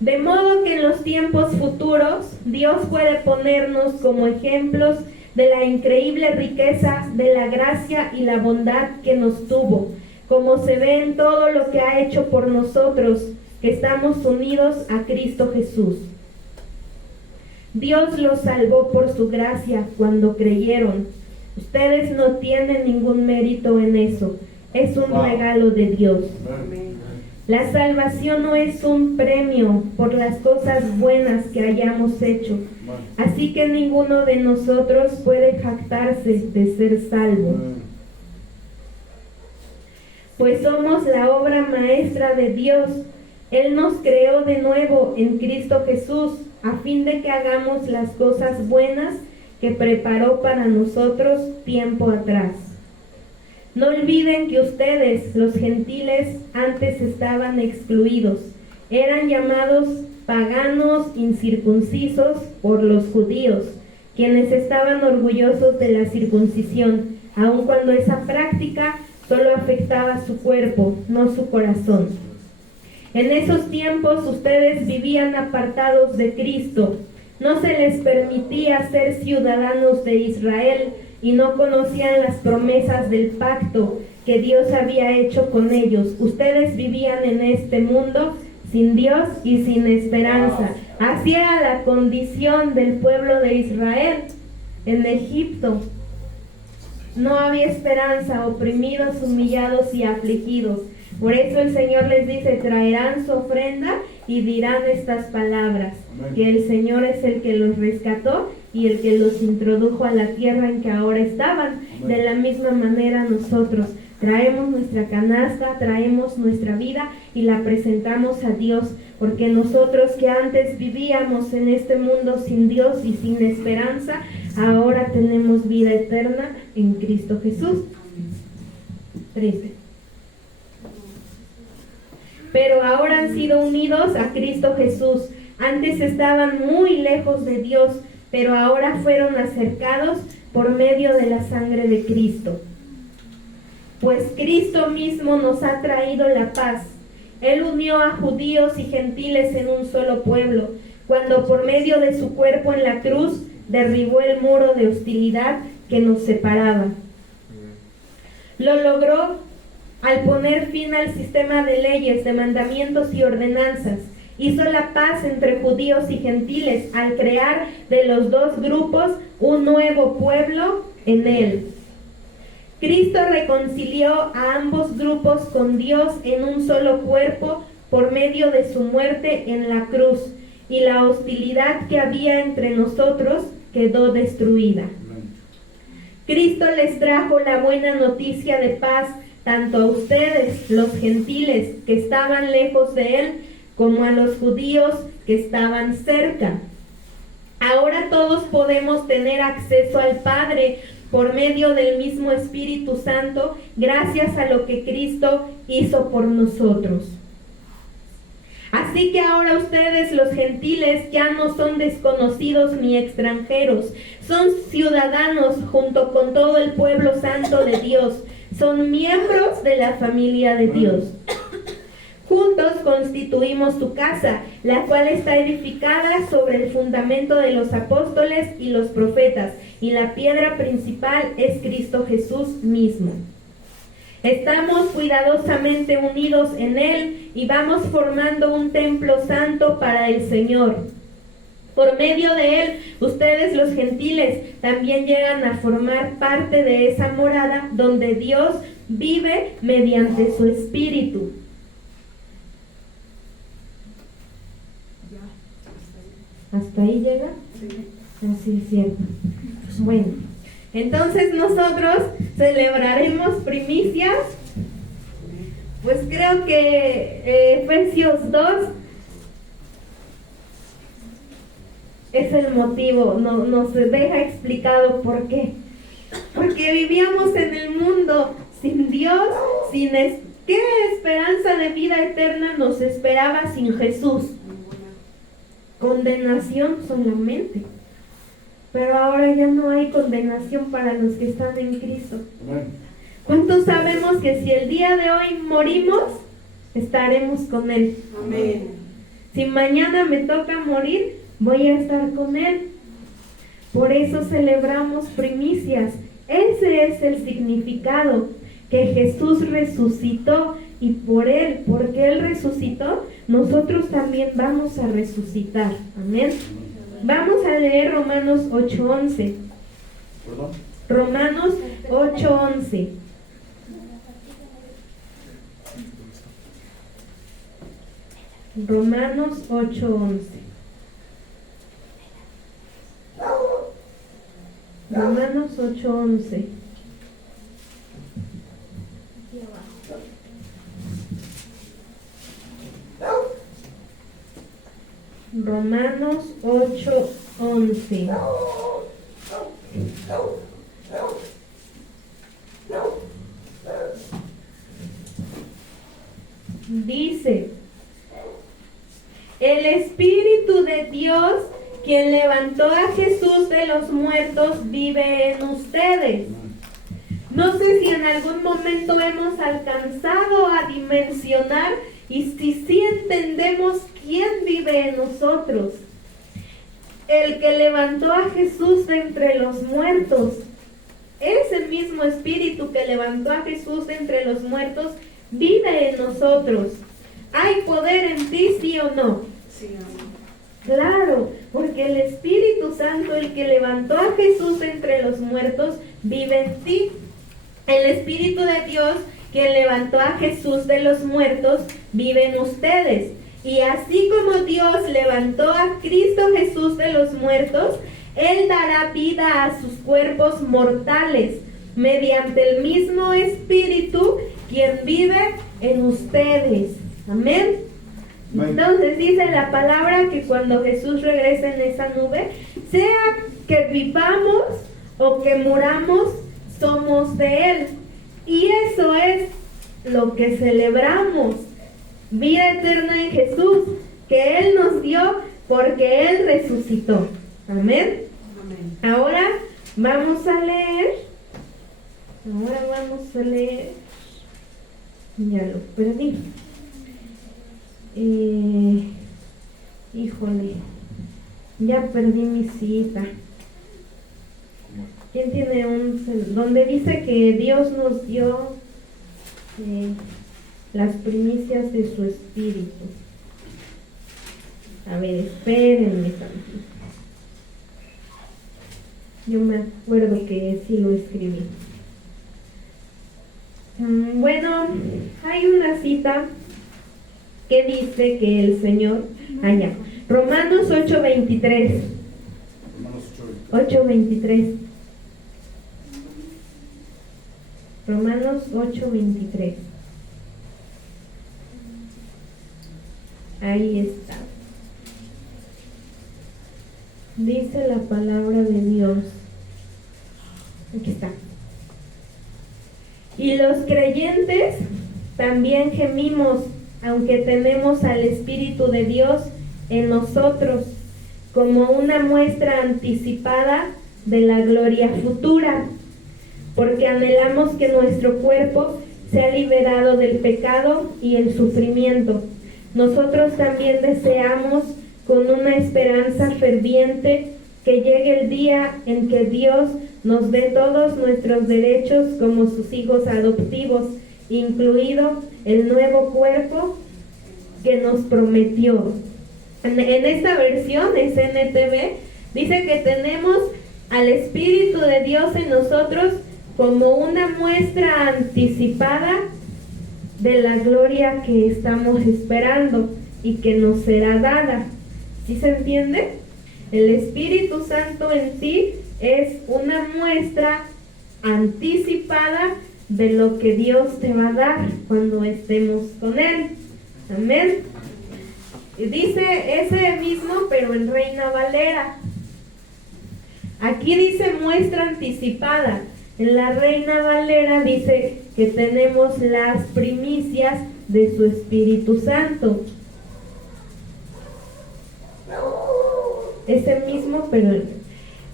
De modo que en los tiempos futuros Dios puede ponernos como ejemplos de la increíble riqueza de la gracia y la bondad que nos tuvo, como se ve en todo lo que ha hecho por nosotros, que estamos unidos a Cristo Jesús. Dios los salvó por su gracia cuando creyeron. Ustedes no tienen ningún mérito en eso. Es un regalo de Dios. La salvación no es un premio por las cosas buenas que hayamos hecho. Así que ninguno de nosotros puede jactarse de ser salvo. Pues somos la obra maestra de Dios. Él nos creó de nuevo en Cristo Jesús, a fin de que hagamos las cosas buenas que preparó para nosotros tiempo atrás. No olviden que ustedes, los gentiles, antes estaban excluidos. Eran llamados paganos incircuncisos por los judíos, quienes estaban orgullosos de la circuncisión, aun cuando esa práctica solo afectaba su cuerpo, no su corazón. En esos tiempos ustedes vivían apartados de Cristo. No se les permitía ser ciudadanos de Israel y no conocían las promesas del pacto que Dios había hecho con ellos. Ustedes vivían en este mundo sin Dios y sin esperanza. Así era la condición del pueblo de Israel. en Egipto no había esperanza, oprimidos, humillados y afligidos. Por eso el Señor les dice, traerán su ofrenda y dirán estas palabras, que el Señor es el que los rescató y el que los introdujo a la tierra en que ahora estaban. De la misma manera nosotros traemos nuestra canasta, traemos nuestra vida y la presentamos a Dios, porque nosotros que antes vivíamos en este mundo sin Dios y sin esperanza, ahora tenemos vida eterna en Cristo Jesús. 13. Pero ahora han sido unidos a Cristo Jesús. Antes estaban muy lejos de Dios, pero ahora fueron acercados por medio de la sangre de Cristo. Pues Cristo mismo nos ha traído la paz. Él unió a judíos y gentiles en un solo pueblo, cuando por medio de su cuerpo en la cruz derribó el muro de hostilidad que nos separaba. Lo logró al poner fin al sistema de leyes, de mandamientos y ordenanzas. Hizo la paz entre judíos y gentiles al crear de los dos grupos un nuevo pueblo en él. Cristo reconcilió a ambos grupos con Dios en un solo cuerpo por medio de su muerte en la cruz, y la hostilidad que había entre nosotros quedó destruida. Cristo les trajo la buena noticia de paz tanto a ustedes, los gentiles, que estaban lejos de Él, como a los judíos que estaban cerca. Ahora todos podemos tener acceso al Padre por medio del mismo Espíritu Santo, gracias a lo que Cristo hizo por nosotros. Así que ahora ustedes, los gentiles, ya no son desconocidos ni extranjeros, son ciudadanos junto con todo el pueblo santo de Dios, son miembros de la familia de Dios. Juntos constituimos su casa, la cual está edificada sobre el fundamento de los apóstoles y los profetas, y la piedra principal es Cristo Jesús mismo. Estamos cuidadosamente unidos en Él y vamos formando un templo santo para el Señor. Por medio de Él, ustedes los gentiles también llegan a formar parte de esa morada donde Dios vive mediante su Espíritu. ¿Hasta ahí llega? Sí. Así es cierto. Bueno, entonces nosotros celebraremos primicias. Pues creo que Efesios 2 es el motivo, nos deja explicado por qué. Porque vivíamos en el mundo sin Dios, ¿qué esperanza de vida eterna nos esperaba sin Jesús? Condenación solamente. Pero ahora ya no hay condenación para los que están en Cristo. ¿Cuántos sabemos que si el día de hoy morimos, estaremos con Él? Amén. Si mañana me toca morir, voy a estar con Él. Por eso celebramos primicias. Ese es el significado, que Jesús resucitó, y por Él, porque Él resucitó, nosotros también vamos a resucitar. Amén. Vamos a leer Romanos 8:11. Romanos 8:11. Romanos 8:11. Romanos 8:11. Romanos 8:11. Dice: el Espíritu de Dios, quien levantó a Jesús de los muertos, vive en ustedes. No sé si en algún momento hemos alcanzado a dimensionar y si entendemos quién vive en nosotros. El que levantó a Jesús de entre los muertos, ese mismo Espíritu que levantó a Jesús de entre los muertos, vive en nosotros. ¿Hay poder en ti, sí o no? Sí, Claro, porque el Espíritu Santo, el que levantó a Jesús entre los muertos, vive en ti. El Espíritu de Dios, que levantó a Jesús de los muertos, vive en ustedes. Y así como Dios levantó a Cristo Jesús de los muertos, Él dará vida a sus cuerpos mortales, mediante el mismo Espíritu, quien vive en ustedes. Amén. Entonces dice la palabra que cuando Jesús regrese en esa nube, sea que vivamos o que muramos, somos de Él. Y eso es lo que celebramos. Vida eterna en Jesús, que Él nos dio porque Él resucitó. Amén. Amén. Ahora vamos a leer. Ya lo perdí. Híjole, ya perdí mi cita. ¿Quién tiene donde dice que Dios nos dio las primicias de su Espíritu? A ver, espérenme tantito. Yo me acuerdo que sí lo escribí. Bueno, hay una cita que dice que el Señor, Romanos 8:23. Romanos 8:23. Ahí está. Dice la palabra de Dios. Aquí está. Y los creyentes también gemimos, aunque tenemos al Espíritu de Dios en nosotros, como una muestra anticipada de la gloria futura, porque anhelamos que nuestro cuerpo sea liberado del pecado y el sufrimiento. Nosotros también deseamos con una esperanza ferviente que llegue el día en que Dios nos dé todos nuestros derechos como sus hijos adoptivos, incluido el nuevo cuerpo que nos prometió. En esta versión, es NTV, dice que tenemos al Espíritu de Dios en nosotros como una muestra anticipada de la gloria que estamos esperando y que nos será dada. ¿Sí se entiende? El Espíritu Santo en sí es una muestra anticipada de lo que Dios te va a dar cuando estemos con Él. Amén. Dice ese mismo, pero en Reina Valera. Aquí dice muestra anticipada. En la Reina Valera dice que tenemos las primicias de su Espíritu Santo. Ese mismo, pero...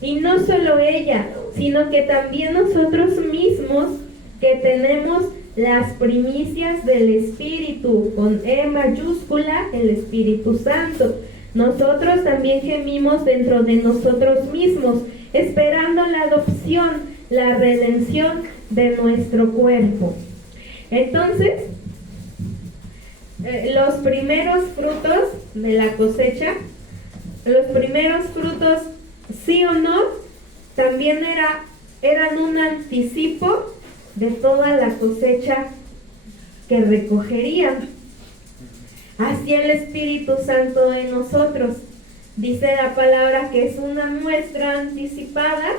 Y no solo ella, sino que también nosotros mismos, que tenemos las primicias del Espíritu, con E mayúscula, el Espíritu Santo. Nosotros también gemimos dentro de nosotros mismos, esperando la adopción, la redención de nuestro cuerpo. Entonces, los primeros frutos de la cosecha, los primeros frutos, sí o no, también eran un anticipo de toda la cosecha que recogerían. Así el Espíritu Santo en nosotros. Dice la palabra que es una muestra anticipada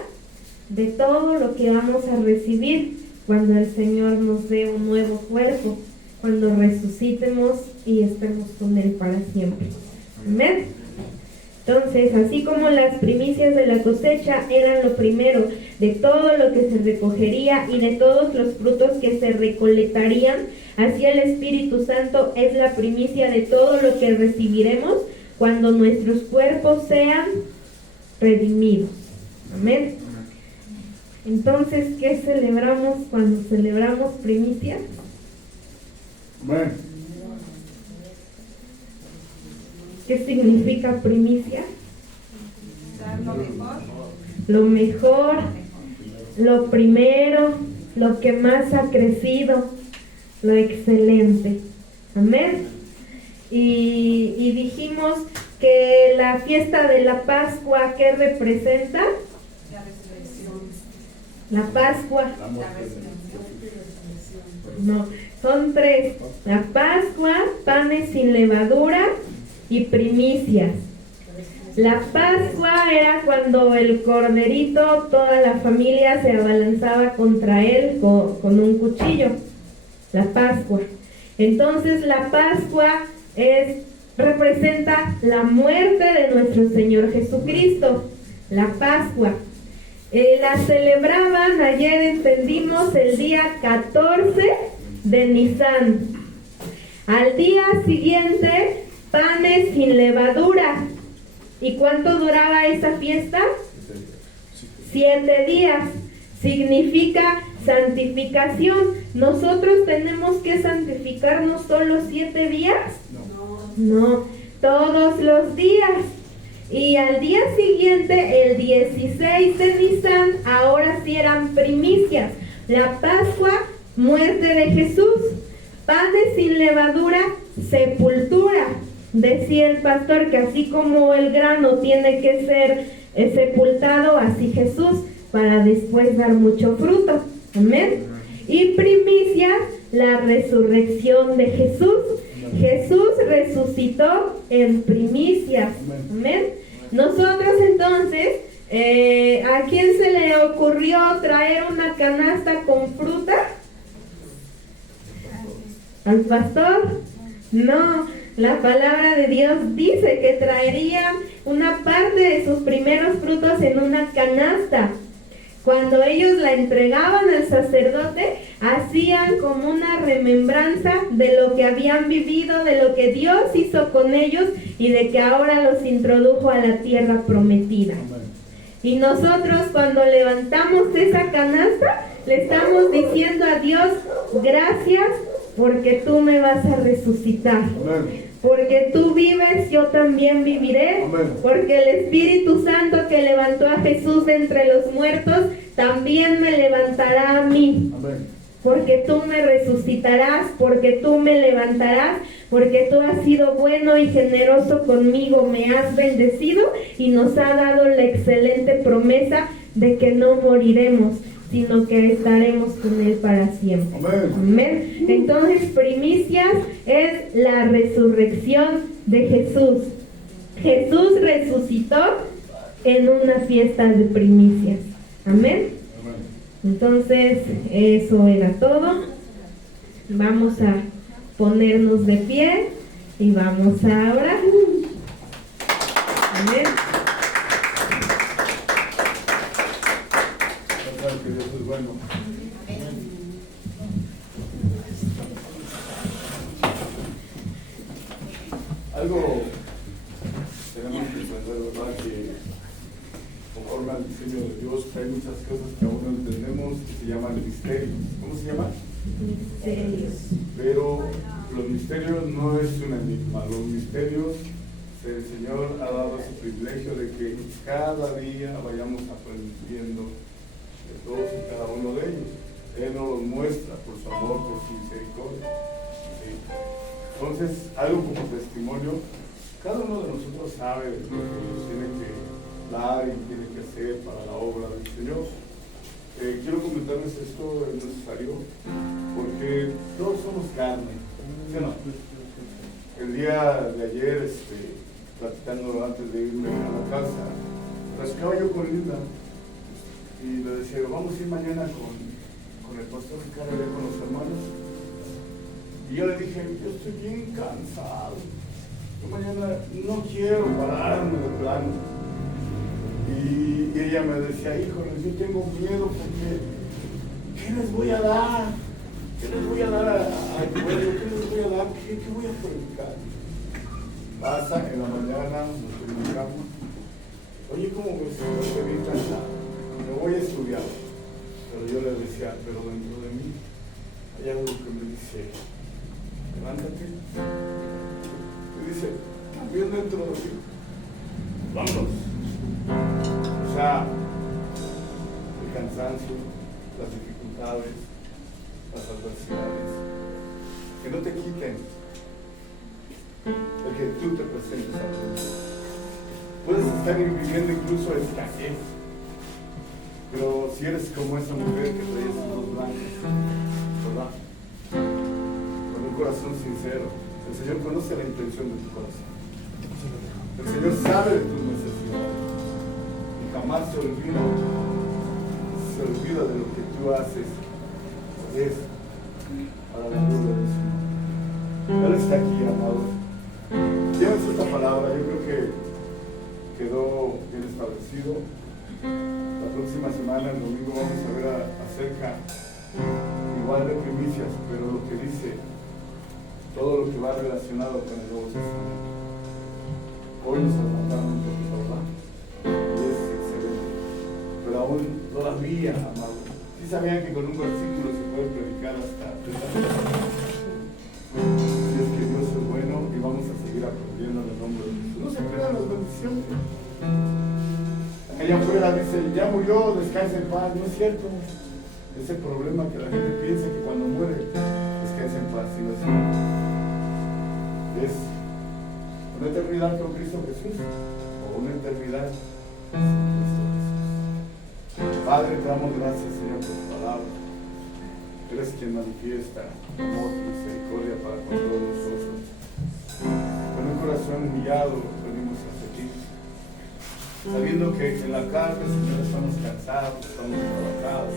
de todo lo que vamos a recibir cuando el Señor nos dé un nuevo cuerpo, cuando resucitemos y estemos con Él para siempre. Amén. Entonces, así como las primicias de la cosecha eran lo primero de todo lo que se recogería y de todos los frutos que se recolectarían, así el Espíritu Santo es la primicia de todo lo que recibiremos cuando nuestros cuerpos sean redimidos. Amén. Entonces, ¿qué celebramos cuando celebramos primicias? Bueno. ¿Qué significa primicia? Dar lo mejor. Lo mejor, lo primero, lo que más ha crecido, lo excelente. Amén. Y dijimos que la fiesta de la Pascua, ¿qué representa? La resurrección. La Pascua. La muerte. La resurrección. No, son tres. La Pascua, panes sin levadura y primicias. La Pascua era cuando el corderito, toda la familia se abalanzaba contra él con un cuchillo. La Pascua. Entonces la Pascua representa la muerte de nuestro Señor Jesucristo. La Pascua. La celebraban, ayer entendimos, el día 14 de Nisan. Al día siguiente, panes sin levadura. ¿Y cuánto duraba esa fiesta? 7 días. Significa santificación. ¿Nosotros tenemos que santificarnos solo 7 días? No, todos los días. Y al día siguiente, el 16 de Nisan, ahora sí eran primicias. La Pascua, muerte de Jesús. Panes sin levadura, sepultura. Decía el pastor que así como el grano tiene que ser sepultado, así Jesús, para después dar mucho fruto. Amén. Y primicias, la resurrección de Jesús. Jesús resucitó en primicias. Amén. Nosotros entonces, ¿a quién se le ocurrió traer una canasta con fruta? ¿Al pastor? No, la palabra de Dios dice que traerían una parte de sus primeros frutos en una canasta. Cuando ellos la entregaban al sacerdote, hacían como una remembranza de lo que habían vivido, de lo que Dios hizo con ellos y de que ahora los introdujo a la tierra prometida. Y nosotros cuando levantamos esa canasta, le estamos diciendo a Dios, gracias porque tú me vas a resucitar. Porque tú vives, yo también viviré. Porque el Espíritu Santo que levantó a Jesús de entre los muertos, también me levantará a mí. Porque tú me resucitarás, porque tú me levantarás, porque tú has sido bueno y generoso conmigo, me has bendecido y nos ha dado la excelente promesa de que no moriremos, sino que estaremos con Él para siempre. Amén. Entonces, primicias es la resurrección de Jesús. Jesús resucitó en una fiesta de primicias. Amén. Entonces, eso era todo. Vamos a ponernos de pie y vamos a orar. Amén. Que Dios es bueno. Algo tenemos que entender, ¿verdad? Que conforme al diseño de Dios, hay muchas cosas que aún no entendemos que se llaman misterios. ¿Cómo se llaman? Misterios. Pero los misterios no es un enigma. Los misterios, el Señor ha dado ese privilegio de que cada día vayamos aprendiendo de todos y cada uno de ellos. Él nos los muestra por su amor, por su misericordia. ¿Sí? Entonces, algo como testimonio, cada uno de nosotros sabe lo que nos tiene que dar y tiene que hacer para la obra del Señor. Quiero comentarles esto, es necesario, porque todos somos carne. ¿Sí o no? El día de ayer, platicando antes de irme a la casa, platicaba yo con Linda y le decía, vamos a ir mañana con el pastor Ricardo allá con los hermanos. Y yo le dije, yo estoy bien cansado, yo mañana no quiero pararme de plano. Y ella me decía, híjole, yo tengo miedo porque ¿qué les voy a dar? ¿Qué les voy a dar al pueblo? ¿Qué les voy a dar? ¿Qué voy a predicar? Pasa en la mañana, nos comunicamos. Oye, ¿cómo me siento bien cansado? Me voy a estudiar. Pero yo le decía, pero dentro de mí hay algo que me dice, levántate. Me dice, también dentro de ti, vámonos. O sea, el cansancio, las dificultades, las adversidades, que no te quiten el que tú te presentes a Dios. Puedes estar viviendo incluso escasez. Pero si eres como esa mujer que trae esos dos blancos, ¿verdad? Con un corazón sincero, el Señor conoce la intención de tu corazón. El Señor sabe de tus necesidades y jamás se olvida de lo que tú haces para la gloria del Señor. Él está aquí, amados. Llévense esta palabra, yo creo que quedó bien establecido. La próxima semana, el domingo, vamos a ver acerca igual de primicias, pero lo que dice todo lo que va relacionado con el Nuevo Testamento. Hoy nos adelantaron un poquito, ¿verdad? Y es excelente. Pero aún todavía, amados, ¿sí sabían que con un versículo se puede predicar hasta 30 minutos? Si es que Dios es bueno y vamos a seguir aprendiendo en el nombre de Jesús. No se pierdan las bendiciones. Allá afuera dice, ya murió, descansa en paz. No es cierto. Ese problema que la gente piensa que cuando muere descansa en paz. Sino así. Es una eternidad con Cristo Jesús o una eternidad sin Cristo Jesús. Padre, te damos gracias, Señor, por tu palabra. Eres quien manifiesta amor y misericordia para con todos nosotros. Con un corazón humillado venimos hacia ti, sabiendo que en la carne, Señor, estamos cansados, estamos trabajados,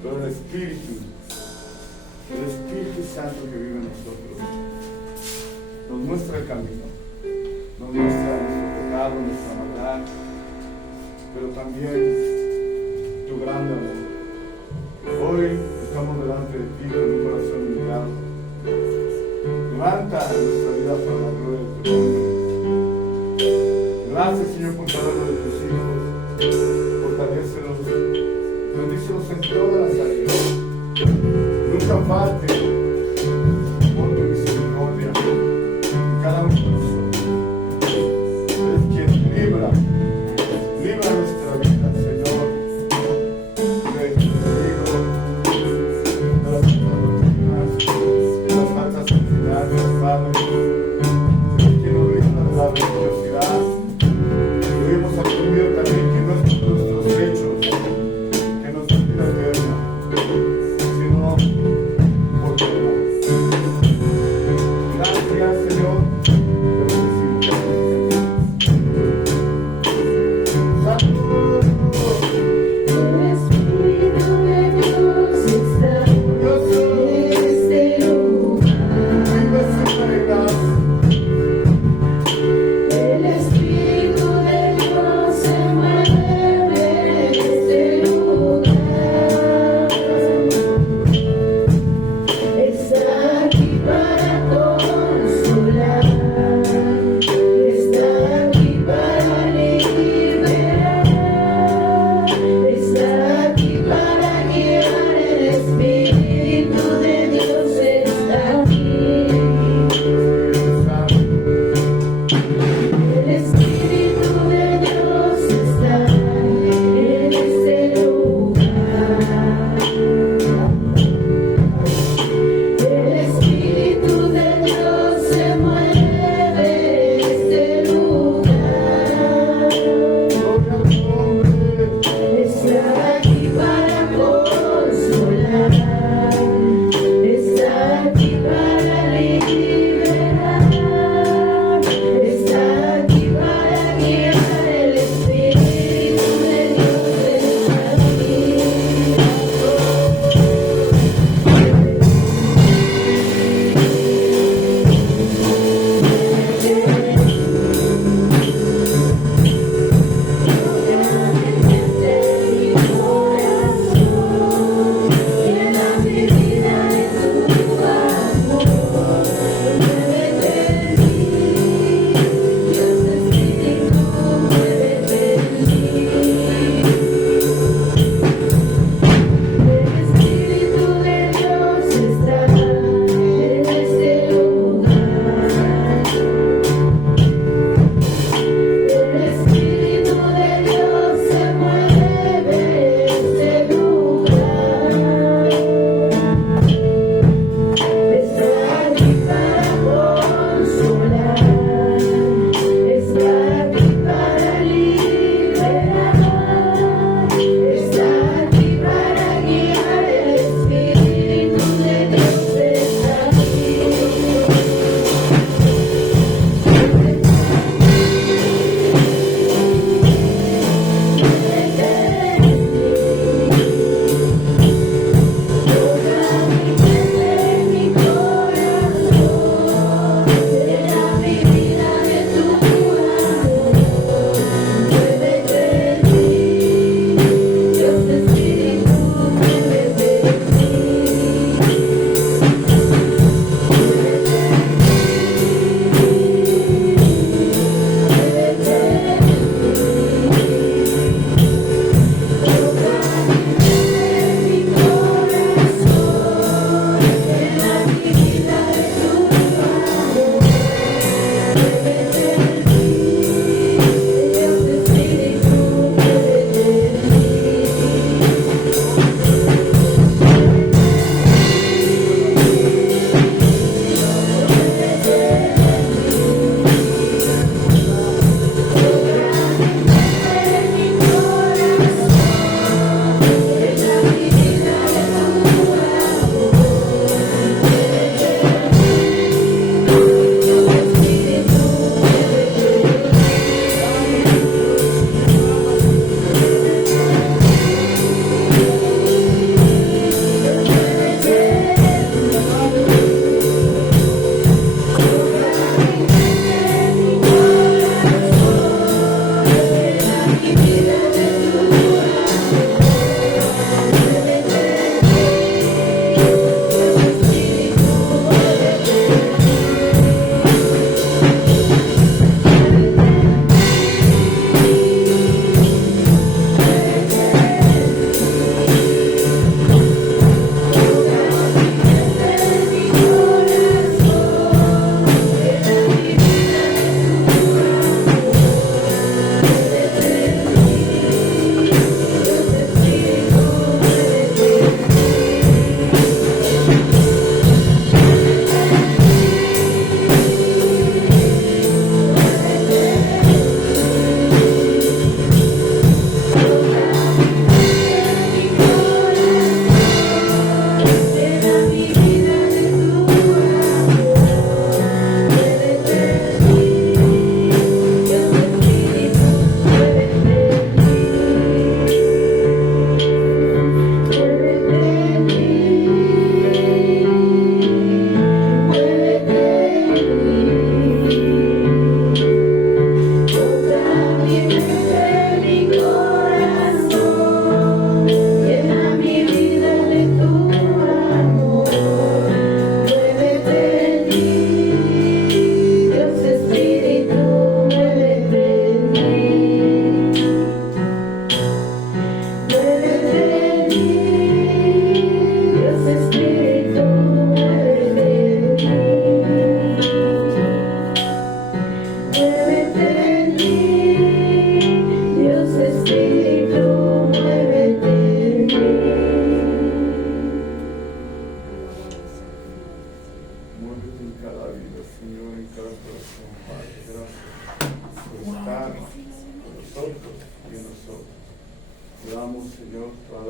pero el Espíritu Santo que vive en nosotros nos muestra el camino, nos muestra nuestro pecado, nuestra maldad, pero también tu gran amor. Hoy estamos delante de ti con un corazón humillado. Levanta nuestra vida para la gloria de tu nombre. Gracias, Señor, por cada uno de tus hijos. Fortalécelos, bendícelos en todas las áreas. Nunca falte